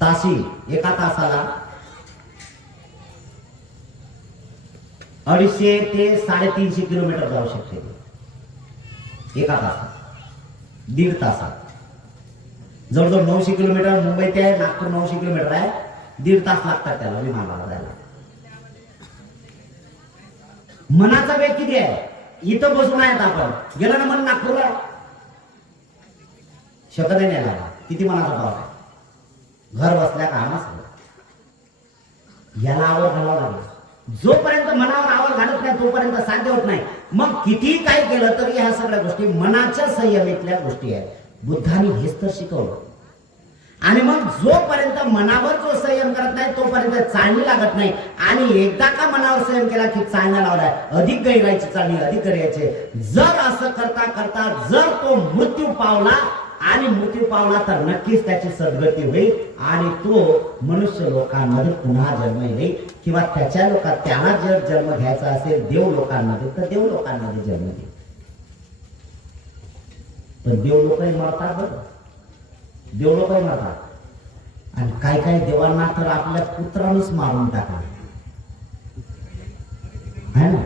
ताशी एका तासाला 250 ते 350 किलोमीटर जाऊ शकते एका तासात, 1.5 तासात. जवळजवळ 900 किलोमीटर मुंबई ते नागपूर 900 किलोमीटर आहे, 1.5 तास लागतात त्याला विमानाला जायला. मनाचा वेग किती आहे? इथं बसून आहेत आपण, गेलं ना मन नागपूरला, शकत नाही यायला. किती मनाचा पावर आहे? घर बसल्या काम असलं याला आवड घालावं लागेल. जोपर्यंत मनावर आवड घालत नाही तोपर्यंत साध्य होत नाही. मग किती काय केलं तरी ह्या सगळ्या गोष्टी मनाच्या संयमीतल्या गोष्टी आहेत. बुद्धाने हेच तर शिकवलं. आणि मग जोपर्यंत मनावर जो संयम करत नाही तोपर्यंत चालणी लागत नाही. आणि एकदा का मनावर संयम केला की चालण्या लावलाय, अधिक गैरायची चालणी, अधिक गैरायची. जर असं करता करता जर तो मृत्यू पावला, आणि मृत्यू पावला तर नक्कीच त्याची सद्गती होईल आणि तो मनुष्य लोकांमध्ये पुन्हा जन्म येईल. किंवा त्याच्या लोकात त्याला जर जन्म घ्यायचा असेल देव लोकांमध्ये तर देव लोकांमध्ये जन्म घेईल. पण देव लोकही मरतात बरं, देव लोकही मरतात. आणि काही काही देवांना तर आपल्या पुत्रानेच मारून टाकलं है ना.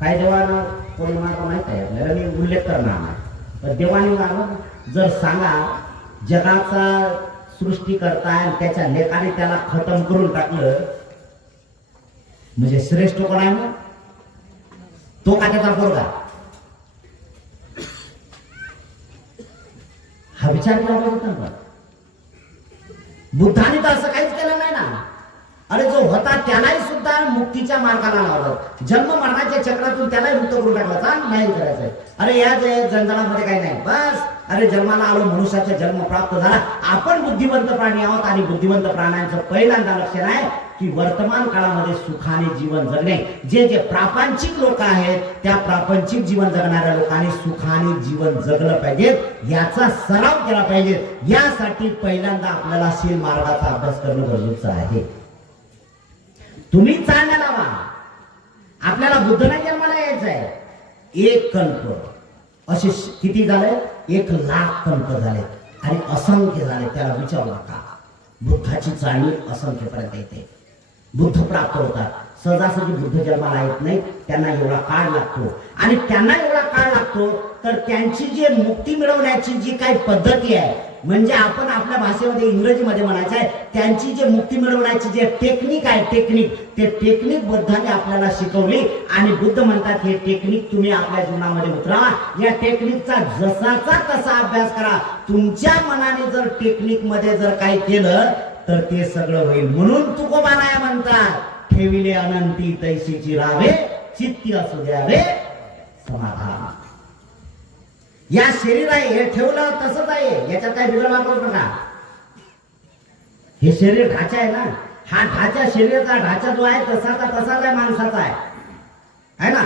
काही देवांना कोणी मारलं माहित आहे आपल्याला, मी उल्लेख करणार नाही. तर देवाने मारलं. जर सांगा जगाचा सृष्टी करताय आणि त्याच्या लेखाने त्याला खतम करून टाकलं म्हणजे श्रेष्ठ कोण आहे मग? तो का त्याचा पोरगा? हा विचार केला पाहिजे ना. बुद्धाने तर असं काहीच केलं नाही ना. अरे जो होता त्यालाही सुद्धा मुक्तीच्या मार्गाला लावलं, जन्म मरणाच्या चक्रातून त्यालाही मुक्त करून टाकलं. चांग नाही करायचंय. अरे या जंगलामध्ये काही नाही, बस अरे जन्माला आलो, मनुष्याचा जन्म प्राप्त झाला. आपण बुद्धिवंत प्राणी आहोत आणि बुद्धिवंत प्राण्यांचं पहिल्यांदा लक्षण आहे की वर्तमान काळामध्ये सुखाने जीवन जगणे. जे जे प्रापंचिक लोक आहेत त्या प्रापंचिक जीवन जगणाऱ्या लोकांनी सुखाने जीवन जगलं पाहिजे, याचा सराव केला पाहिजे. यासाठी पहिल्यांदा आपल्याला शील मार्गाचा अभ्यास करणं गरजेचं आहे. तुम्ही चालण्या लावा. आपल्याला बुद्ध नाही जन्माला यायचं आहे. 1 कल्प असे किती झाले? 1,00,000 कल्प झाले आणि असंख्य झाले. त्याला विचारू नका. बुद्धाची चाळणी असंख्यपर्यंत येते. बुद्ध प्राप्त होतात. सहजासहजी बुद्ध जन्माला येत नाही, त्यांना एवढा काळ लागतो. आणि त्यांना एवढा काळ लागतो तर त्यांची जी मुक्ती मिळवण्याची जी काही पद्धती आहे, म्हणजे आपण आपल्या भाषेमध्ये इंग्रजीमध्ये म्हणायचं आहे, त्यांची जे मुक्ती मिळवण्याची जे टेक्निक आहे, ते टेक्निक बुद्धाने आपल्याला शिकवली. आणि बुद्ध म्हणतात हे टेक्निक तुम्ही आपल्या जीवनामध्ये उतरावा. या टेक्निकचा जसाचा तसा अभ्यास करा. तुमच्या मनाने जर टेक्निक मध्ये जर काही केलं तर ते सगळं होईल. म्हणून तुकोबाराया म्हणतात, ठेविले अनंती तैसीची रावे, चित्ती असू द्यावे समाधान. या शरीर आहे हे ठेवलं तसंच आहे, याच्यात काय बिघड वापरू नका. हे शरीर ढाचा आहे ना, हा ढाचा शरीराचा ढाचा जो आहे तसाच आहे माणसाचा आहे ना.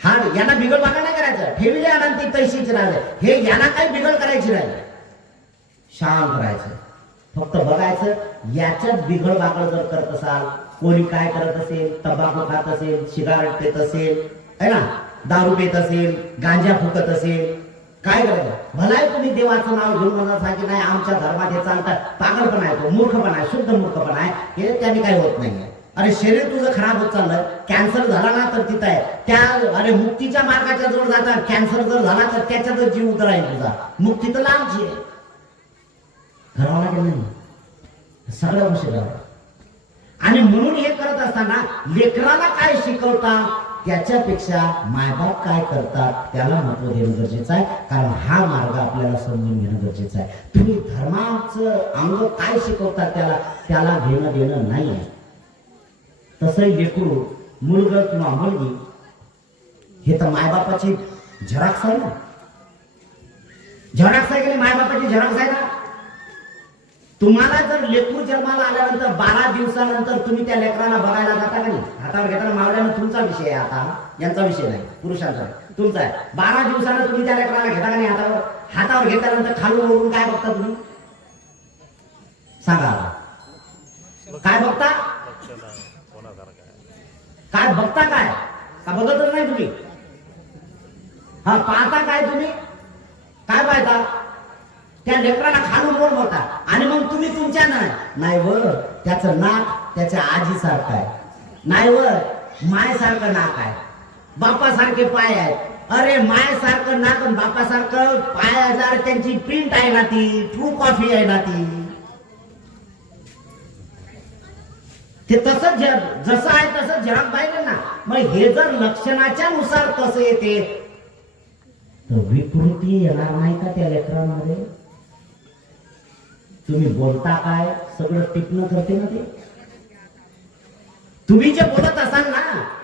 हा याला बिघड वाका नाही करायचं. ठेविले अनंती तैसीची रावे, हे याला काही बिघड करायची नाही. शांत राहायचं, फक्त बघायचं याच्यात बिघड वाकड जर करत असाल, कोणी काय करत असेल, तंबाखू खात असेल, सिगारेट पेत असेल है ना, दारू पेत असेल, गांजा फुकत असेल, काय करायचं? भलाय तुम्ही देवाचं नाव घेऊन म्हणत की नाही आमच्या धर्मात हे चालतात, पागलपणा आहे, तो मूर्खपणा आहे, शुद्ध मूर्खपणा आहे. हे त्याने काही होत नाहीये. अरे शरीर तुझं खराब होत चाललं, कॅन्सर झाला ना तर तिथं आहे त्या, अरे मुक्तीच्या मार्गाच्या जवळ जाता. कॅन्सर जर झाला तर त्याच्यातच जीव उतर आहे तुझा. मुक्ती तर लांबची आहे, करावं लागेल नाही सगळ्या गोष्टी करावं. आणि म्हणून हे करत असताना लेकराला काय शिकवता त्याच्यापेक्षा मायबाप काय करतात त्याला महत्व देणं गरजेचं आहे. कारण हा मार्ग आपल्याला समजून घेणं गरजेचं आहे. तुम्ही धर्माचं अंग काय शिकवतात त्याला घेणं देणं नाही आहे. तसंही लेकरू, मुलगा किंवा मुलगी हे तर मायबापाची झेरॉक्स आहे ना. झेरॉक्स आहे की मायबापाची झेरॉक्स आहे ना. तुम्हाला जर लेकरू जन्माला आल्यानंतर 12 दिवसानंतर तुम्ही त्या लेकराला बघायला जाता का नाही? हातावर घेताना मावल्यानं तुमचा विषय आहे, आता यांचा विषय नाही, पुरुषांचा तुमचा आहे. 12 दिवसानं तुम्ही त्या लेकराला घेता का नाही हातावर घेतल्यानंतर खालून वरून काय बघता तुम्ही? सांगा काय बघता? काय बघता? काय का बघतच नाही तुम्ही? हा पाहता काय तुम्ही? काय पाहता? त्या लेकराला खालून वर बघता. आणि मग तुम्ही तुमच्या नाही वर त्याचं नाक त्याच्या आजीसारखं आहे, नाही वर मायसारखं नाक आहे, बापासारखे पाय आहेत. अरे मायसारखं नाक आणि बापासारखं पाय हजार त्यांची प्रिंट आहे ना, ती ट्रू कॉफी आहे ना ती. ते तसंच जसं आहे तसं जग पाहिजे ना. मग हे जर लक्षणाच्या नुसार कसं येते तर विकृती येणार नाही का त्या लेकरांमध्ये? तुम्ही बोलता काय सगळं टिपणं करते ना ते. तुम्ही जे बोलत असाल ना,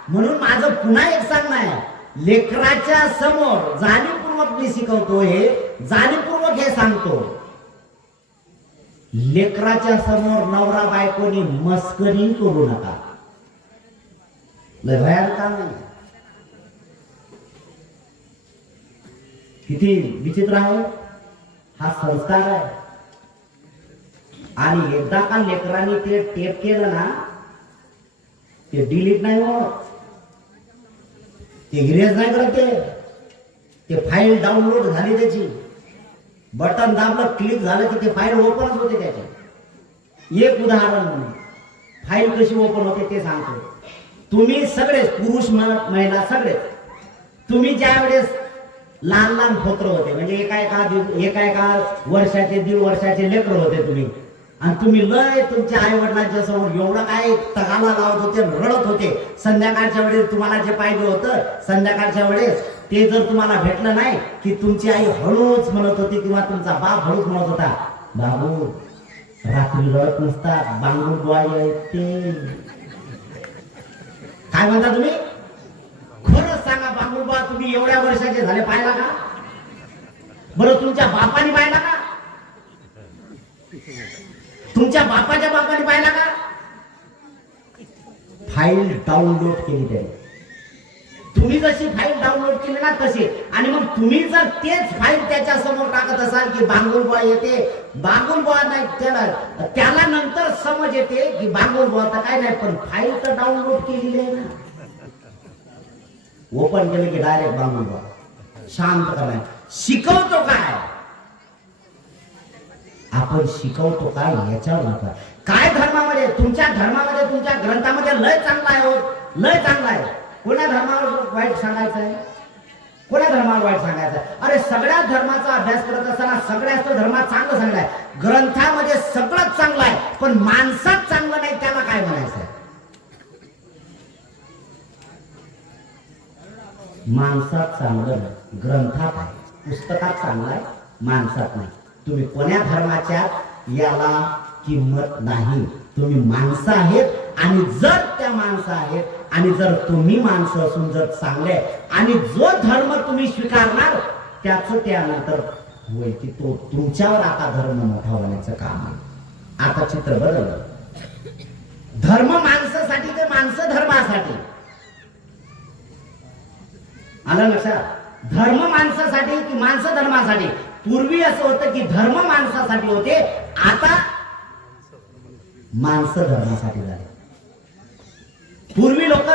म्हणून माझं पुन्हा एक सांगणं आहे, लेकराच्या समोर जाणीवपूर्वक मी शिकवतो, हे जाणीवपूर्वक हे सांगतो, लेकराच्या समोर नवरा बायकोनी मस्करी करू नका. लय भयानक काम नाही. किती विचित्र आहे हा संस्कार आहे. आणि एकदा का लेकरांनी ते टेप केलं ना, ते डिलीट नाही होत, ते इरेज नाही करत. ते फाईल डाउनलोड झाली, त्याची बटन दाबलं क्लिक झालं की ते फाईल ओपनच होते. त्याचे एक उदाहरण म्हणून फाईल कशी ओपन होते ते सांगतो. तुम्ही सगळेच पुरुष महिला सगळेच, तुम्ही ज्या वेळेस लहान लहान फोत्र होते, म्हणजे एका एका वर्षाचे 1.5 वर्षाचे लेकर होते तुम्ही, आणि तुम्ही लय तुमच्या आई वडिलांच्या समोर एवढं काय तगाला लावत होते, रडत होते. संध्याकाळच्या वेळेस तुम्हाला जे पाहिजे होतं, संध्याकाळच्या वेळेस ते जर तुम्हाला भेटलं नाही की तुमची आई हळूच म्हणत होती किंवा तुमचा बाप हळूच म्हणत होता, बाबू रात्री रडत नसतात, बांगूर बुवा येते. काय म्हणता तुम्ही? खरंच सांगा बांगूर बुवा तुम्ही एवढ्या वर्षाचे झाले पाहिला का? बरं तुमच्या बापाने पाहिला का? तुमच्या बापाच्या बापाने पाहिला का? फाईल डाउनलोड केली त्याने. तुम्ही जशी फाईल डाउनलोड केली ना तशी. आणि मग तुम्ही जर तेच फाईल त्याच्या समोर टाकत असाल की बांगुल बुवा येते, बांगुल बुवा नाही, त्याला नंतर समज येते की बांगुल बुवा तर काय नाही, पण फाईल तर डाउनलोड केलेली आहे ना. ओपन केलं की डायरेक्ट बांगुल बुवा. शांत करणार. शिकवतो काय आपण, शिकवतो काय याच्यावर नका. काय धर्मामध्ये, तुमच्या धर्मामध्ये, तुमच्या ग्रंथामध्ये लय चांगला आहे, लय चांगला आहे. कोणा धर्मावर वाईट सांगायचं आहे? कोणा धर्मावर वाईट सांगायचं आहे? अरे सगळ्या धर्माचा अभ्यास करत असताना सगळ्याच धर्मात चांगलं सांगलाय. ग्रंथामध्ये सगळंच चांगलं आहे, पण माणसात चांगलं नाही, त्याला काय म्हणायचं? माणसात चांगलं ग्रंथात आहे, पुस्तकात चांगलं आहे, माणसात नाही. तुम्ही कोण्या धर्माच्या याला किंमत नाही. तुम्ही माणसं आहेत, आणि जर त्या माणसं आहेत आणि जर तुम्ही माणसं असून जर चांगले, आणि जो धर्म तुम्ही स्वीकारणार त्याचं त्यानंतर होईल की तो तुमच्यावर आता धर्म मोठा होण्याचं काम आहे. आता चित्र बदललं. धर्म माणसासाठी ते माणसं धर्मासाठी. आलं लक्षात? धर्म माणसासाठी की माणसं धर्मासाठी. पूर्वी असं होतं की धर्म माणसासाठी होते, आता माणसं धर्मासाठी झाले. पूर्वी लोक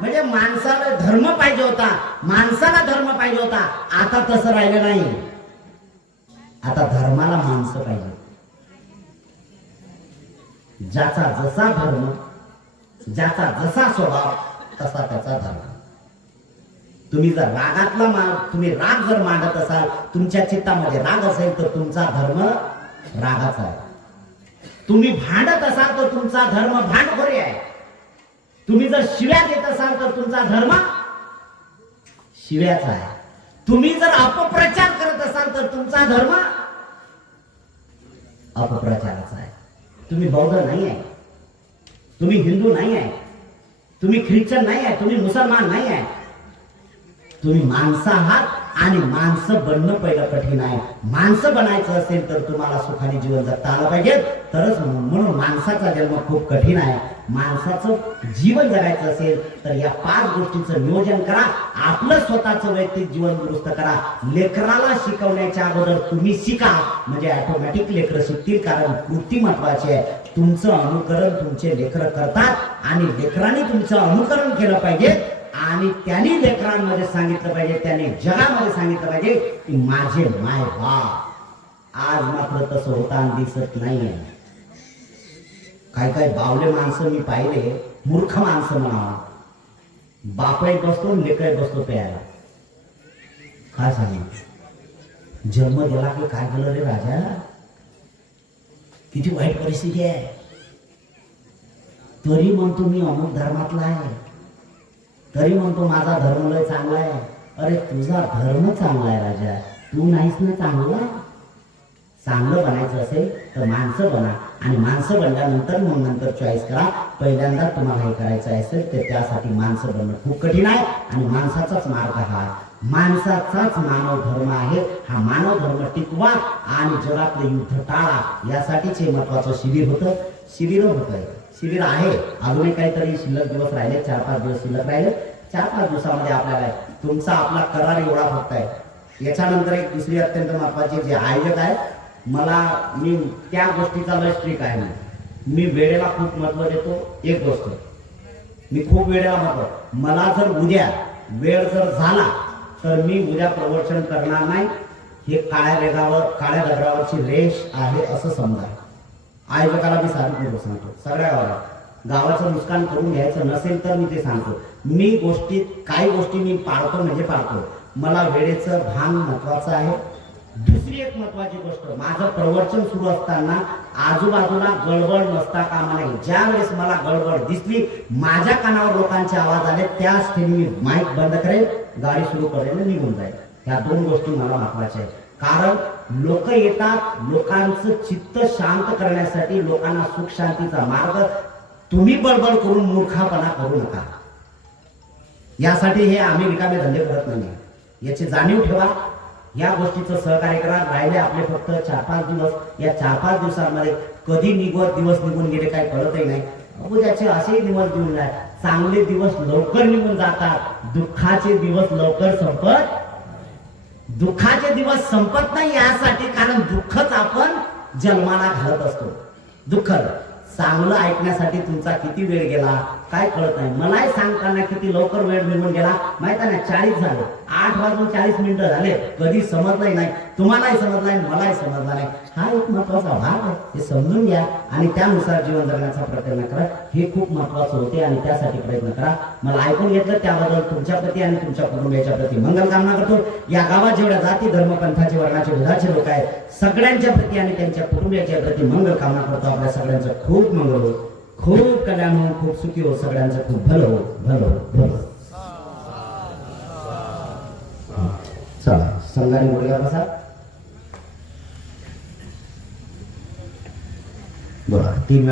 म्हणजे माणसाला धर्म पाहिजे होता, माणसाला धर्म पाहिजे होता. आता तसं राहिलं नाही. आता धर्माला माणसं पाहिजे. ज्याचा जसा धर्म, ज्याचा जसा स्वभाव तसा त्याचा धर्म. तुम्ही जर तुम्ही राग जर मांडत असाल, तुमच्या चित्तामध्ये राग असेल तर तुमचा धर्म रागाचा आहे. तुम्ही भांडत असाल तर तुमचा धर्म भांडखोरी आहे. तुम्ही जर शिव्या देत असाल तर तुमचा धर्म शिव्याचा आहे. तुम्ही जर अपप्रचार करत असाल तर तुमचा धर्म अपप्रचाराचा आहे. तुम्ही बौद्ध नाही आहे, तुम्ही हिंदू नाही आहे, तुम्ही ख्रिश्चन नाही आहे, तुम्ही मुसलमान नाही आहे. तुम्ही माणसं आहात, आणि माणसं बनणं पहिलं कठीण आहे. माणसं बनायचं असेल तर तुम्हाला सुखाने जीवन जगता आलं पाहिजे, तरच. म्हणून माणसाचा जन्म खूप कठीण आहे. माणसाचं जीवन जगायचं असेल तर या 5 गोष्टींचं नियोजन करा. आपलं स्वतःचं वैयक्तिक जीवन दुरुस्त करा. लेकराला शिकवण्याच्या अगोदर तुम्ही शिका, म्हणजे ऑटोमॅटिक लेकरं शिकतील. कारण कृती महत्वाची आहे. तुमचं अनुकरण तुमचे लेकरं करतात, आणि लेकरांनी तुमचं अनुकरण केलं पाहिजे, आणि त्यांनी लेकरांमध्ये सांगितलं पाहिजे, त्याने जगामध्ये सांगितलं पाहिजे की माझे माय बाप. आज मात्र तसं होताना दिसत नाहीये. काही काही बावले माणसं मी पाहिले, मूर्ख माणसं म्हणावं, बापाही बसतो लेकराही बसतो प्यायला. काय सांगू, जन्म दिला की काय केलं रे राजा, किती वाईट परिस्थिती आहे. तरी म्हणतो मी अमुक धर्मातला आहे, तरी म्हणतो माझा धर्म लय चांगला आहे. अरे तुझा धर्म चांगला आहे राजा, तू नाहीस ना चांगला. चांगलं बनायचं असेल तर माणसं बना, आणि माणसं बनल्यानंतर मग नंतर चॉईस करा. पहिल्यांदा तुम्हाला हे करायचं असेल तर त्यासाठी माणसं बनणं खूप कठीण आहे, आणि माणसाचाच मार्ग हा माणसाचाच मानव धर्म आहे. हा मानव धर्म टिकवा आणि जगातलं युद्ध टाळा, यासाठीच हे महत्वाचं शिबिर होतं. शिबिर आहे, अजूनही काहीतरी शिल्लक दिवस राहिले, 4-5 दिवस शिल्लक राहिले. 4-5 दिवसामध्ये आपल्याला तुमचा आपला करार एवढा फक्त आहे. याच्यानंतर एक दुसरी अत्यंत महत्वाची जे आयोजक आहे, मी त्या गोष्टीचा लय स्ट्रिक आहे. मी वेळेला खूप महत्व देतो. एक गोष्ट मी खूप वेळेला महत्व, मला जर उद्या वेळ जर झाला तर मी उद्या प्रवचन करणार नाही. हे काळ्या दगडावरची रेष आहे असं समजा. आयोजकाला मी साधूपूर्वक सांगतो, सगळ्या गावाचं नुकसान करून घ्यायचं नसेल तर मी ते सांगतो. काही गोष्टी मी पाळतो म्हणजे पाळतो. मला वेळेचं भान महत्वाचं आहे. दुसरी एक महत्वाची गोष्ट, माझं प्रवचन सुरू असताना आजूबाजूला गडबड नसता कामा नये. ज्या वेळेस मला गडबड दिसली, माझ्या कानावर लोकांचे आवाज आले, त्याच ठिकाणी मी माईक बंद करेल, गाडी सुरू करेल, निघून जाईल. ह्या 2 गोष्टी मला महत्वाच्या आहेत. कारण लोक येतात लोकांचं चित्त शांत करण्यासाठी, लोकांना सुख शांतीचा मार्ग. तुम्ही बडबड करून मूर्खापणा करू नका. यासाठी हे आम्ही रिकामे धंदे करत नाही, याची जाणीव ठेवा. या गोष्टीचं सहकार्य करा. राहिले आपले फक्त 4-5 दिवस. या 4-5 दिवसांमध्ये कधी दिवस निघून गेले काय कळतही नाही. उद्याचे असेही दिवस देऊन नाही. चांगले दिवस लवकर निघून जातात, दुःखाचे दिवस दिवस संपत नाही. यासाठी, कारण दुःखच आपण जन्माला घालत असतो. दुःख चांगलं ऐकण्यासाठी तुमचा किती वेळ गेला काय कळत नाही. मलाही सांगताना किती लवकर वेळ निघून गेला माहित आहे ना. 40 झाले, 8:40 झाले, कधी समजलंही नाही. तुम्हालाही समजलं नाही, मलाही समजलं नाही. हा एक महत्वाचा भाग आहे, हे समजून घ्या आणि त्यानुसार जीवन जगण्याचा प्रयत्न करा. हे खूप महत्वाचं होते आणि त्यासाठी प्रयत्न करा. मला ऐकून घेतलं त्याबद्दल तुमच्या प्रती आणि तुमच्या कुटुंबियाच्या प्रती मंगल कामना करतो. या गावात जेवढ्या जाती धर्म पंथाचे वर्णाचे विधाचे लोक आहेत, सगळ्यांच्या प्रती आणि त्यांच्या कुटुंबियाच्या प्रती मंगल कामना करतो. आपल्या सगळ्यांचं खूप मंगळ हो, खूप कल्याण हो, खूप सुखी हो, सगळ्यांचं खूप भलं हो, भलं. चला संघाने मुलगा बसा. बरं 3